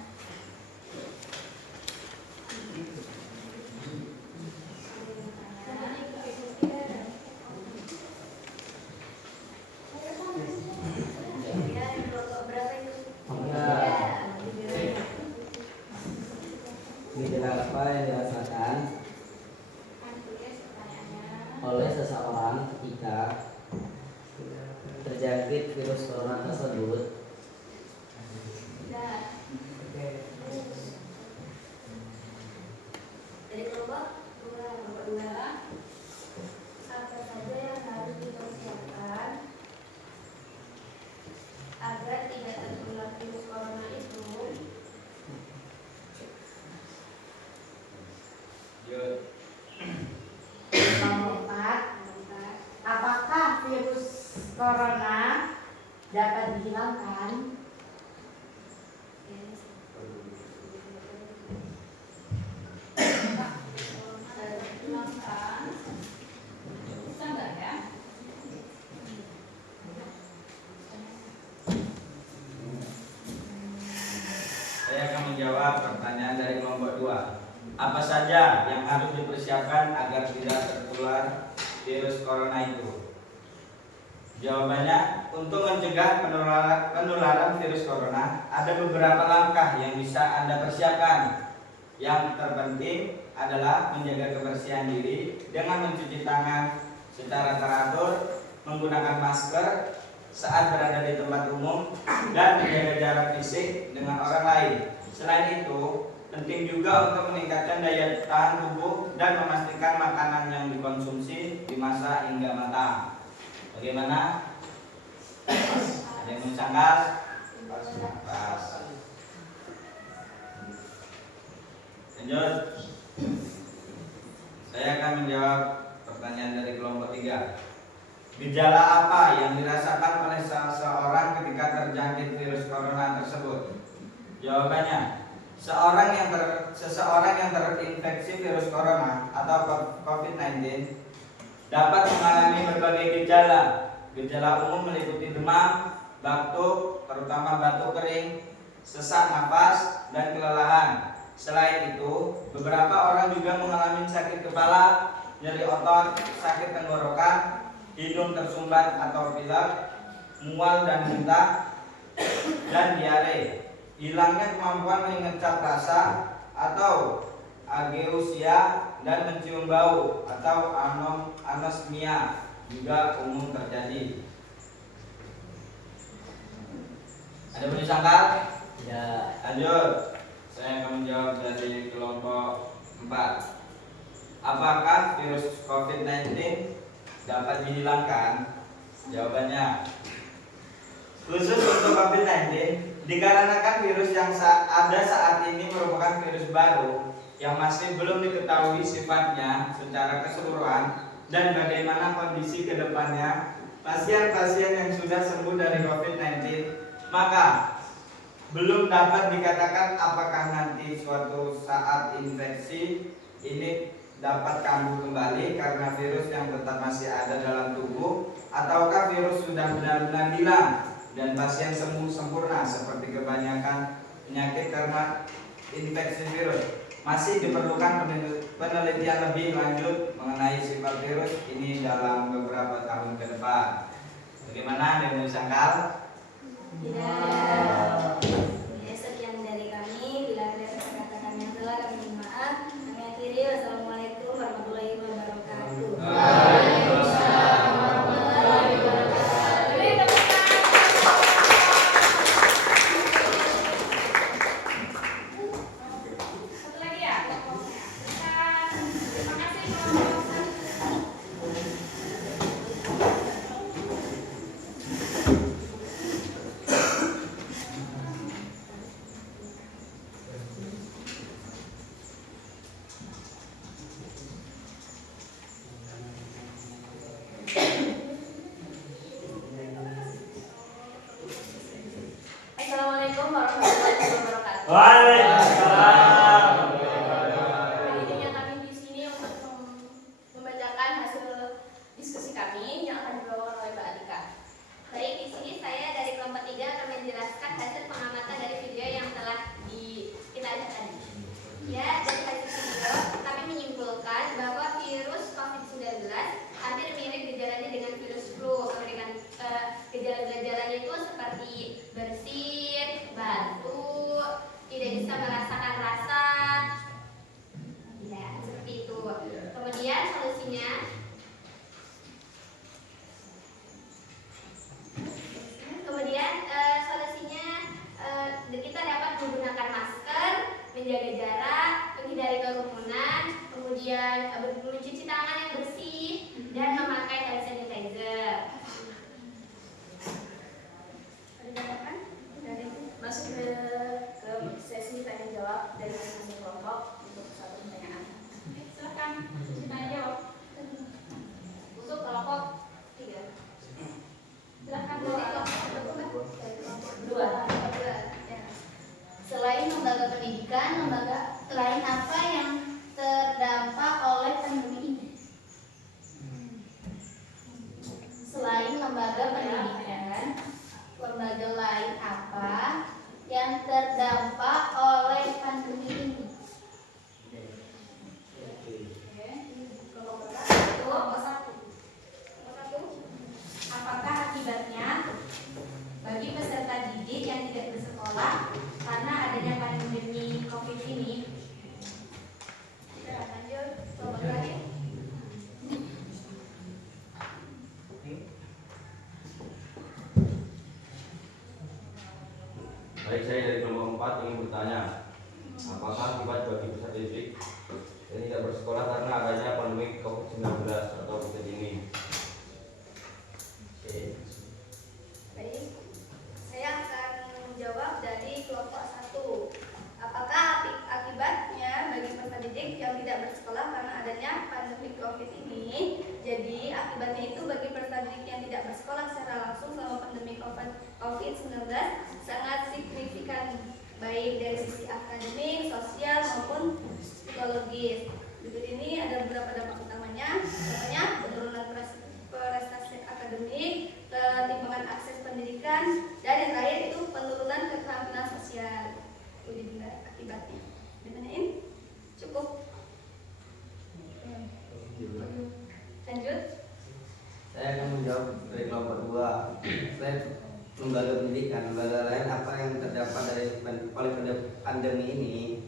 Gejala apa yang dirasakan oleh seseorang ketika terjangkit virus corona tersebut? Dari kelompok 2, apa saja yang harus dipersiapkan agar tidak tertular virus corona itu? Kelompok 4, apakah virus corona dapat dihilangkan? Bisa nggak ya? Saya akan menjawab pertanyaan dari kelompok 2. Apa saja yang harus dipersiapkan agar tidak tertular virus corona itu? Jawabannya, untuk mencegah penularan virus corona, ada beberapa langkah yang bisa Anda persiapkan. Yang terpenting adalah menjaga kebersihan diri dengan mencuci tangan secara teratur, menggunakan masker saat berada di tempat umum, dan menjaga jarak fisik dengan orang lain. Selain itu, penting juga untuk meningkatkan daya tahan tubuh dan memastikan makanan yang dikonsumsi dimasak hingga matang. Bagaimana? Ada yang mencanggah? Pas. Lanjut. Saya akan menjawab pertanyaan dari kelompok 3. Gejala apa yang dirasakan oleh seseorang ketika terjangkit virus corona tersebut? Jawabannya, seseorang yang terinfeksi virus corona atau COVID-19 dapat mengalami berbagai gejala. Gejala umum meliputi demam, batuk, terutama batuk kering, sesak napas, dan kelelahan. Selain itu, beberapa orang juga mengalami sakit kepala, nyeri otot, sakit tenggorokan, hidung tersumbat atau pilek, mual dan muntah, dan diare. Hilangnya kemampuan mengecap rasa atau ageusia dan mencium bau atau anosmia juga umum terjadi. Ada yang disangkal? Ya. Lanjut. Saya akan menjawab dari kelompok 4. Apakah virus COVID-19 dapat dihilangkan? Jawabannya, khusus untuk COVID-19, dikarenakan virus yang ada saat ini merupakan virus baru yang masih belum diketahui sifatnya secara keseluruhan dan bagaimana kondisi ke depannya pasien-pasien yang sudah sembuh dari COVID-19, maka belum dapat dikatakan apakah nanti suatu saat infeksi ini dapat kambuh kembali karena virus yang tetap masih ada dalam tubuh, ataukah virus sudah benar-benar hilang dan pasien sembuh sempurna seperti kebanyakan penyakit karena infeksi virus. Masih diperlukan penelitian lebih lanjut mengenai sifat virus ini dalam beberapa tahun ke depan. Bagaimana, ada yang mau disangkal? Tidak. Ya, sekian dari kami. Bila ada kata-kata yang salah, kami mohon maaf. Kami akhiri. Wassalamualaikum warahmatullahi wabarakatuh. Satu lagi ya kelompoknya. Terima kasih kelompok 1. Assalamualaikum warahmatullahi wabarakatuh. Waalaikumsalam. Hari ini kami di sini untuk membacakan hasil diskusi kami yang akan dibawakan oleh Mbak Atika. Baik, di sini saya dari kelompok 3 akan menjelaskan hasil pengamatan dari video yang telah kita lihat tadi. Ya, dari hasil video kami menyimpulkan bahwa virus COVID-19 hampir mirip gejalanya dengan virus flu. Dengan gejala-gejalanya itu seperti bersin, batuk, tidak bisa merasakan rasa, ya seperti itu. Kemudian solusinya kita dapat menggunakan masker, menjaga jarak, menghindari kerumunan, kemudian mencuci tangan yang bersih dan memakai hand sanitizer. Masuk ke sesi tanya jawab dari masing-masing kelompok untuk satu pertanyaan. Silakan tanya jawab. Untuk kelompok 3. Silakan dari kelompok 2. Selain lembaga pendidikan, lembaga lain apa yang terdampak oleh pandemi ini? Selain lembaga pendidikan, lembaga lain apa yang terdampak oleh pandemi ini? Kelompok 1. Apakah akibatnya bagi peserta didik yang tidak bersekolah karena adanya pandemi COVID ini? Lanjut, kelompok lain. Baik, saya dari kelompok 4 ingin bertanya, apakah akibat bagi peserta didik yang tidak bersekolah karena adanya pandemi COVID-19 atau COVID ini? Baik, saya akan menjawab dari kelompok 1. Apakah akibatnya bagi peserta didik yang tidak bersekolah karena adanya pandemi COVID ini? Jadi akibatnya itu bagi peserta didik yang tidak bersekolah secara langsung selama pandemi COVID-19 sangat signifikan, baik dari sisi akademik, sosial maupun psikologis. Berikut ini ada beberapa dampak utamanya. Contohnya penurunan prestasi akademik, ketimpangan akses pendidikan, dan yang terakhir itu penurunan keterampilan sosial. Itu jadi akibatnya. Ditanyain? Cukup? Lanjut. Saya akan menjawab dari kelompok 2. Selain lembaga pendidikan, lembaga lain apa yang terdampak oleh pandemi ini?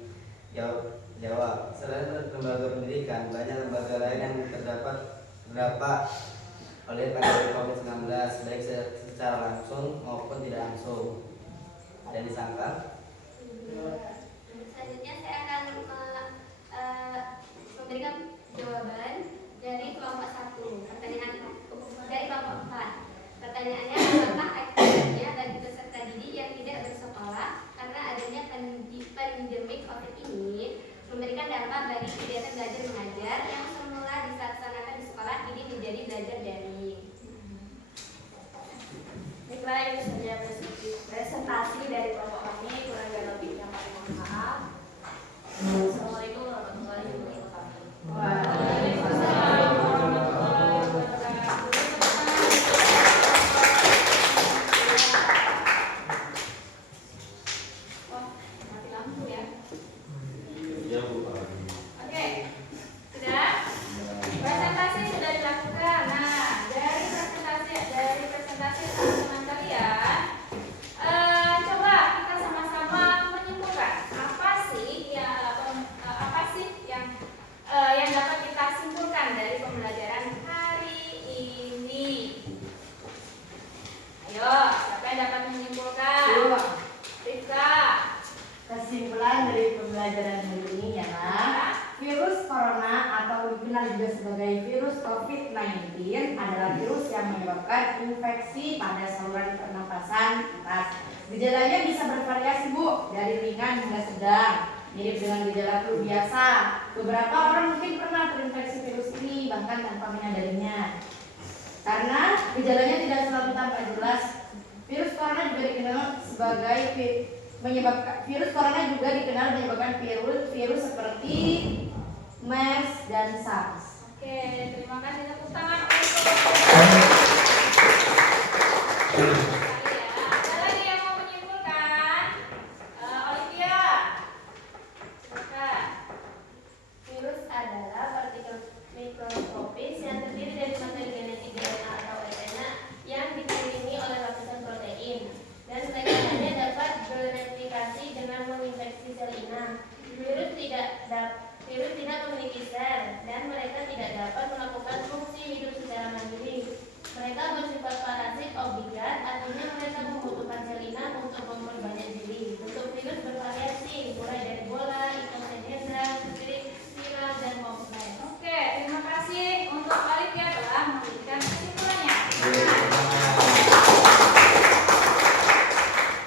Jawab. Selain lembaga pendidikan, banyak lembaga lain yang terdampak oleh pandemi COVID-19, baik secara langsung maupun tidak langsung. Ada yang disangka? Saya memberikan dampak bagi kegiatan belajar mengajar yang semula dilaksanakan di sekolah kini menjadi belajar daring. Baiklah, itu saja presentasi dari kelompok kami. Kurang dan lebihnya kami mohon maaf. Assalamualaikum warahmatullahi wabarakatuh. Waalaikumsalam warahmatullahi wabarakatuh. Wah, mati lampu ya. Iya Bu. Oke, sudah? Presentasi sudah dilakukan. Nah, dari presentasi teman-teman kalian, coba kita sama-sama menyimpulkan apa sih yang dapat kita simpulkan dari pembelajaran hari ini. Ayo, siapa yang dapat menyimpulkan? Rifka. Kesimpulan dari pembelajaran hari ini ialah virus corona atau dikenal juga sebagai virus COVID-19 adalah virus yang menyebabkan infeksi pada saluran pernapasan atas. Gejalanya bisa bervariasi Bu, dari ringan hingga sedang, mirip dengan gejala flu biasa. Beberapa orang mungkin pernah terinfeksi virus ini bahkan tanpa menyadarinya. Karena gejalanya tidak selalu tampak jelas, virus corona juga dikenal sebagai virus seperti MERS dan SARS. Oke, terima kasih. Tepuk tangan untuk ada lagi yang mau menyimpulkan? Olivia, silakan. Virus adalah partikel mikroskopis yang terdiri dari materi genetik DNA atau RNA yang dikelilingi oleh lapisan protein, dan mereka hanya dapat bereplikasi dengan menginfeksi sel inang. Virus tidak memiliki sel dan mereka tidak dapat melakukan fungsi hidup secara mandiri. Mereka bersifat parasit obligat, artinya mereka membutuhkan sel inang untuk memperbanyak diri. Bentuk virus bervariasi, mulai dari bola, ikonohendra, spiral, dan kompleks. Oke, terima kasih untuk Olivia telah memberikan kesimpulannya.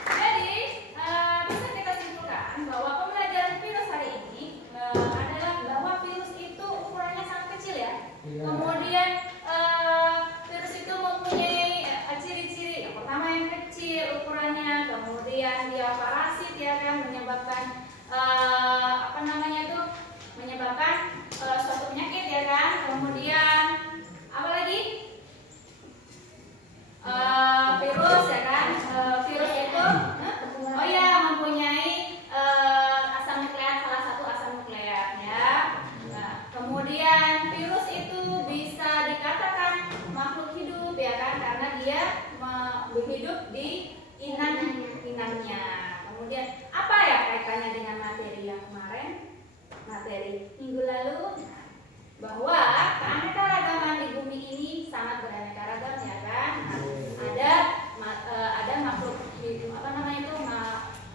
Jadi, bisa kita simpulkan bahwa pembelajaran virus hari ini adalah bahwa virus itu ukurannya sangat kecil ya. Kemudian virus itu mempunyai ciri-ciri. Yang pertama yang kecil ukurannya, kemudian dia parasit ya kan, menyebabkan menyebabkan suatu penyakit ya kan. Kemudian apa lagi? Virus ya kan. Virus itu mempunyai asam nukleat, salah satu asam nukleat ya. Nah, kemudian virus itu bisa dikatakan makhluk hidup ya kan, karena dia hidup di inangnya. Kemudian apa ya kaitannya dengan materi yang kemarin, materi minggu lalu? Bahwa keanekaragaman di bumi ini sangat beraneka ragam ya kan. Ada makhluk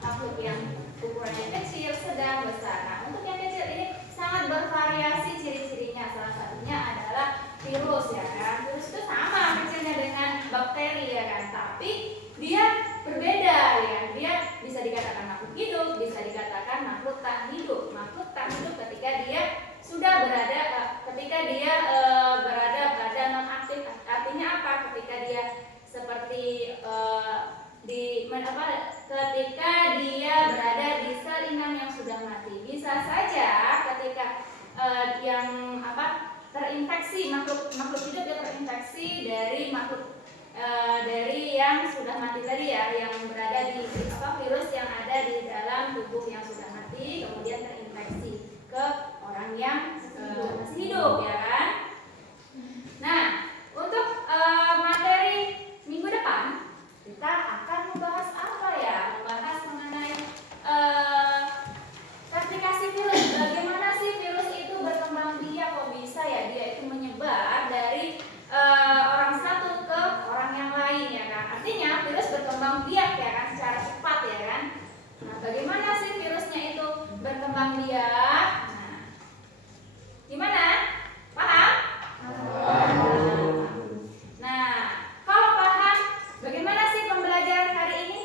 makhluk yang ukurannya kecil, sedang, besar. Nah, untuk yang kecil ini sangat bervariasi ciri-cirinya. Salah satunya adalah virus ya kan. Virus itu sama kecilnya dengan bakteri ya kan, tapi dia berbeda ya. Dia bisa dikatakan makhluk hidup, bisa dikatakan makhluk tak hidup. Makhluk tak hidup ketika dia sudah berada pada non-aktif. Artinya apa? Ketika dia seperti ketika dia berada di sel inang yang sudah mati. Bisa saja ketika terinfeksi makhluk hidup yang terinfeksi dari dari yang sudah mati tadi ya, yang berada di virus yang ada di dalam tubuh yang sudah mati, kemudian terinfeksi ke orang yang masih hidup ya kan. Nah, untuk materi minggu depan kita akan membahas apa ya? Membahas mengenai replikasi virus. Bagaimana sih virus itu berkembang biak, kok bisa ya dia itu menyebar dari orang satu ke orang yang lain ya kan. Artinya virus berkembang biak ya kan, secara cepat ya kan. Nah, bagaimana sih virusnya itu berkembang biak? Nah, gimana? Paham? Nah, kalau paham, bagaimana sih pembelajaran hari ini?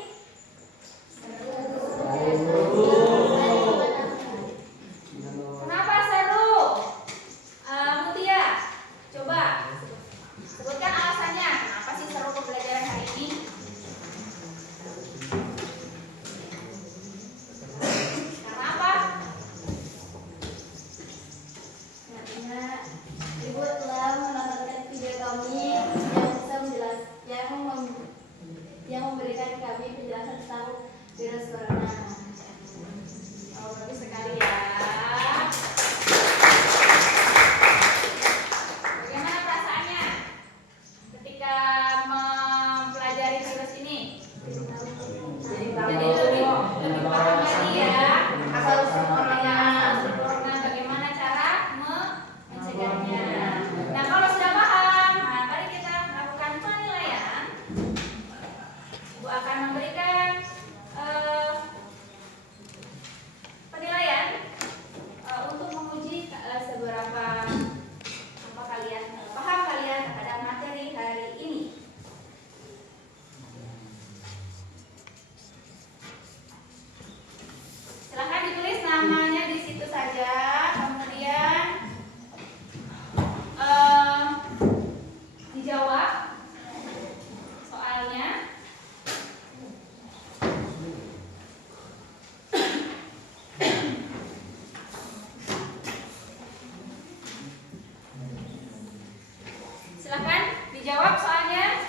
Dijawab soalnya.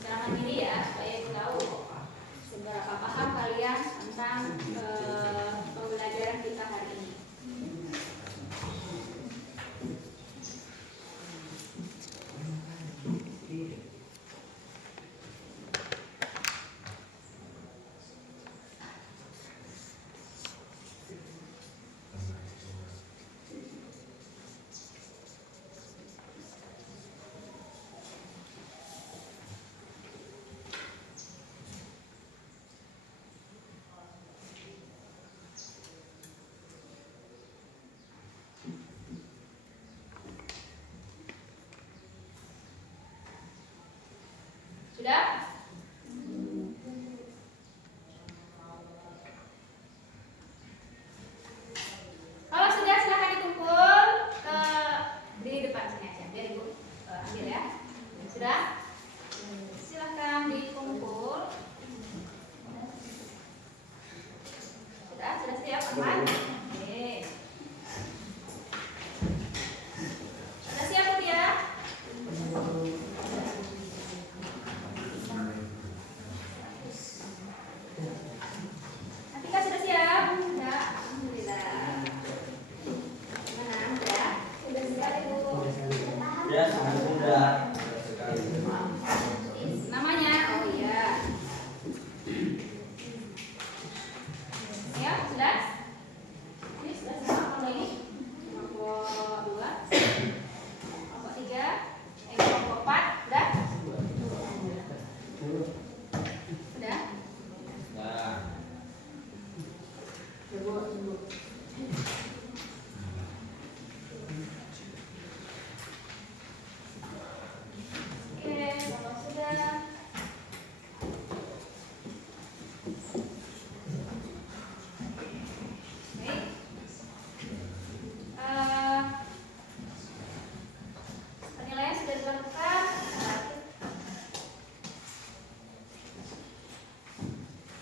Silakan diri ya, supaya ibu tahu seberapa paham kalian tentang pembelajaran kita hari ini. Sudah? Kalau sudah silahkan dikumpul di depan sini aja, biar ibu ambil ya. Sudah? Silahkan dikumpul. Sudah siap aman? Oke. Sudah siap Bu ya? Atika sudah siap? Sudah. Alhamdulillah. Gimana? Sudah? Sudah siap Ibu? Ya, sangat mudah. Namanya? Oh iya. Ya, sudah? Ini sudah sama kalau ini? Kelompok 2, kelompok 3, kelompok 4, sudah? Sudah? Nah, Oke, kalau sudah. Baik. Penilaian sudah dilakukan.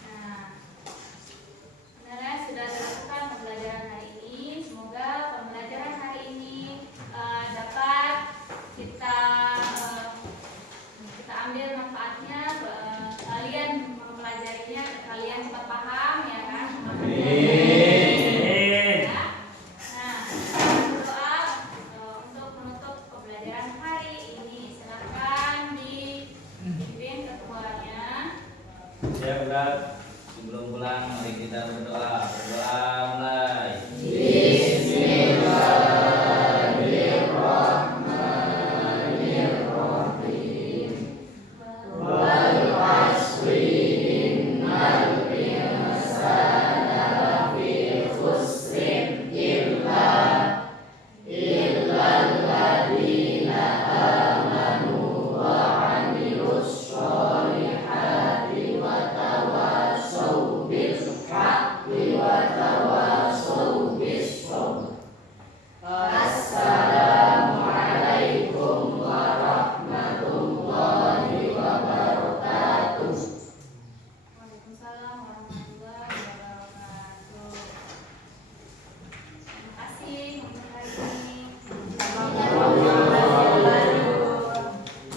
Nah, penilaian sudah dilakukan pembelajaran hari ini. Semoga pembelajaran hari ini dapat kita ambil manfaatnya. Kalian mempelajarinya, kalian cepat paham ya kan? Ya. Nah, berdoa untuk menutup pembelajaran hari ini. Silakan dipimpin ketuanya. siap Ustaz. Sebelum pulang mari kita berdoa.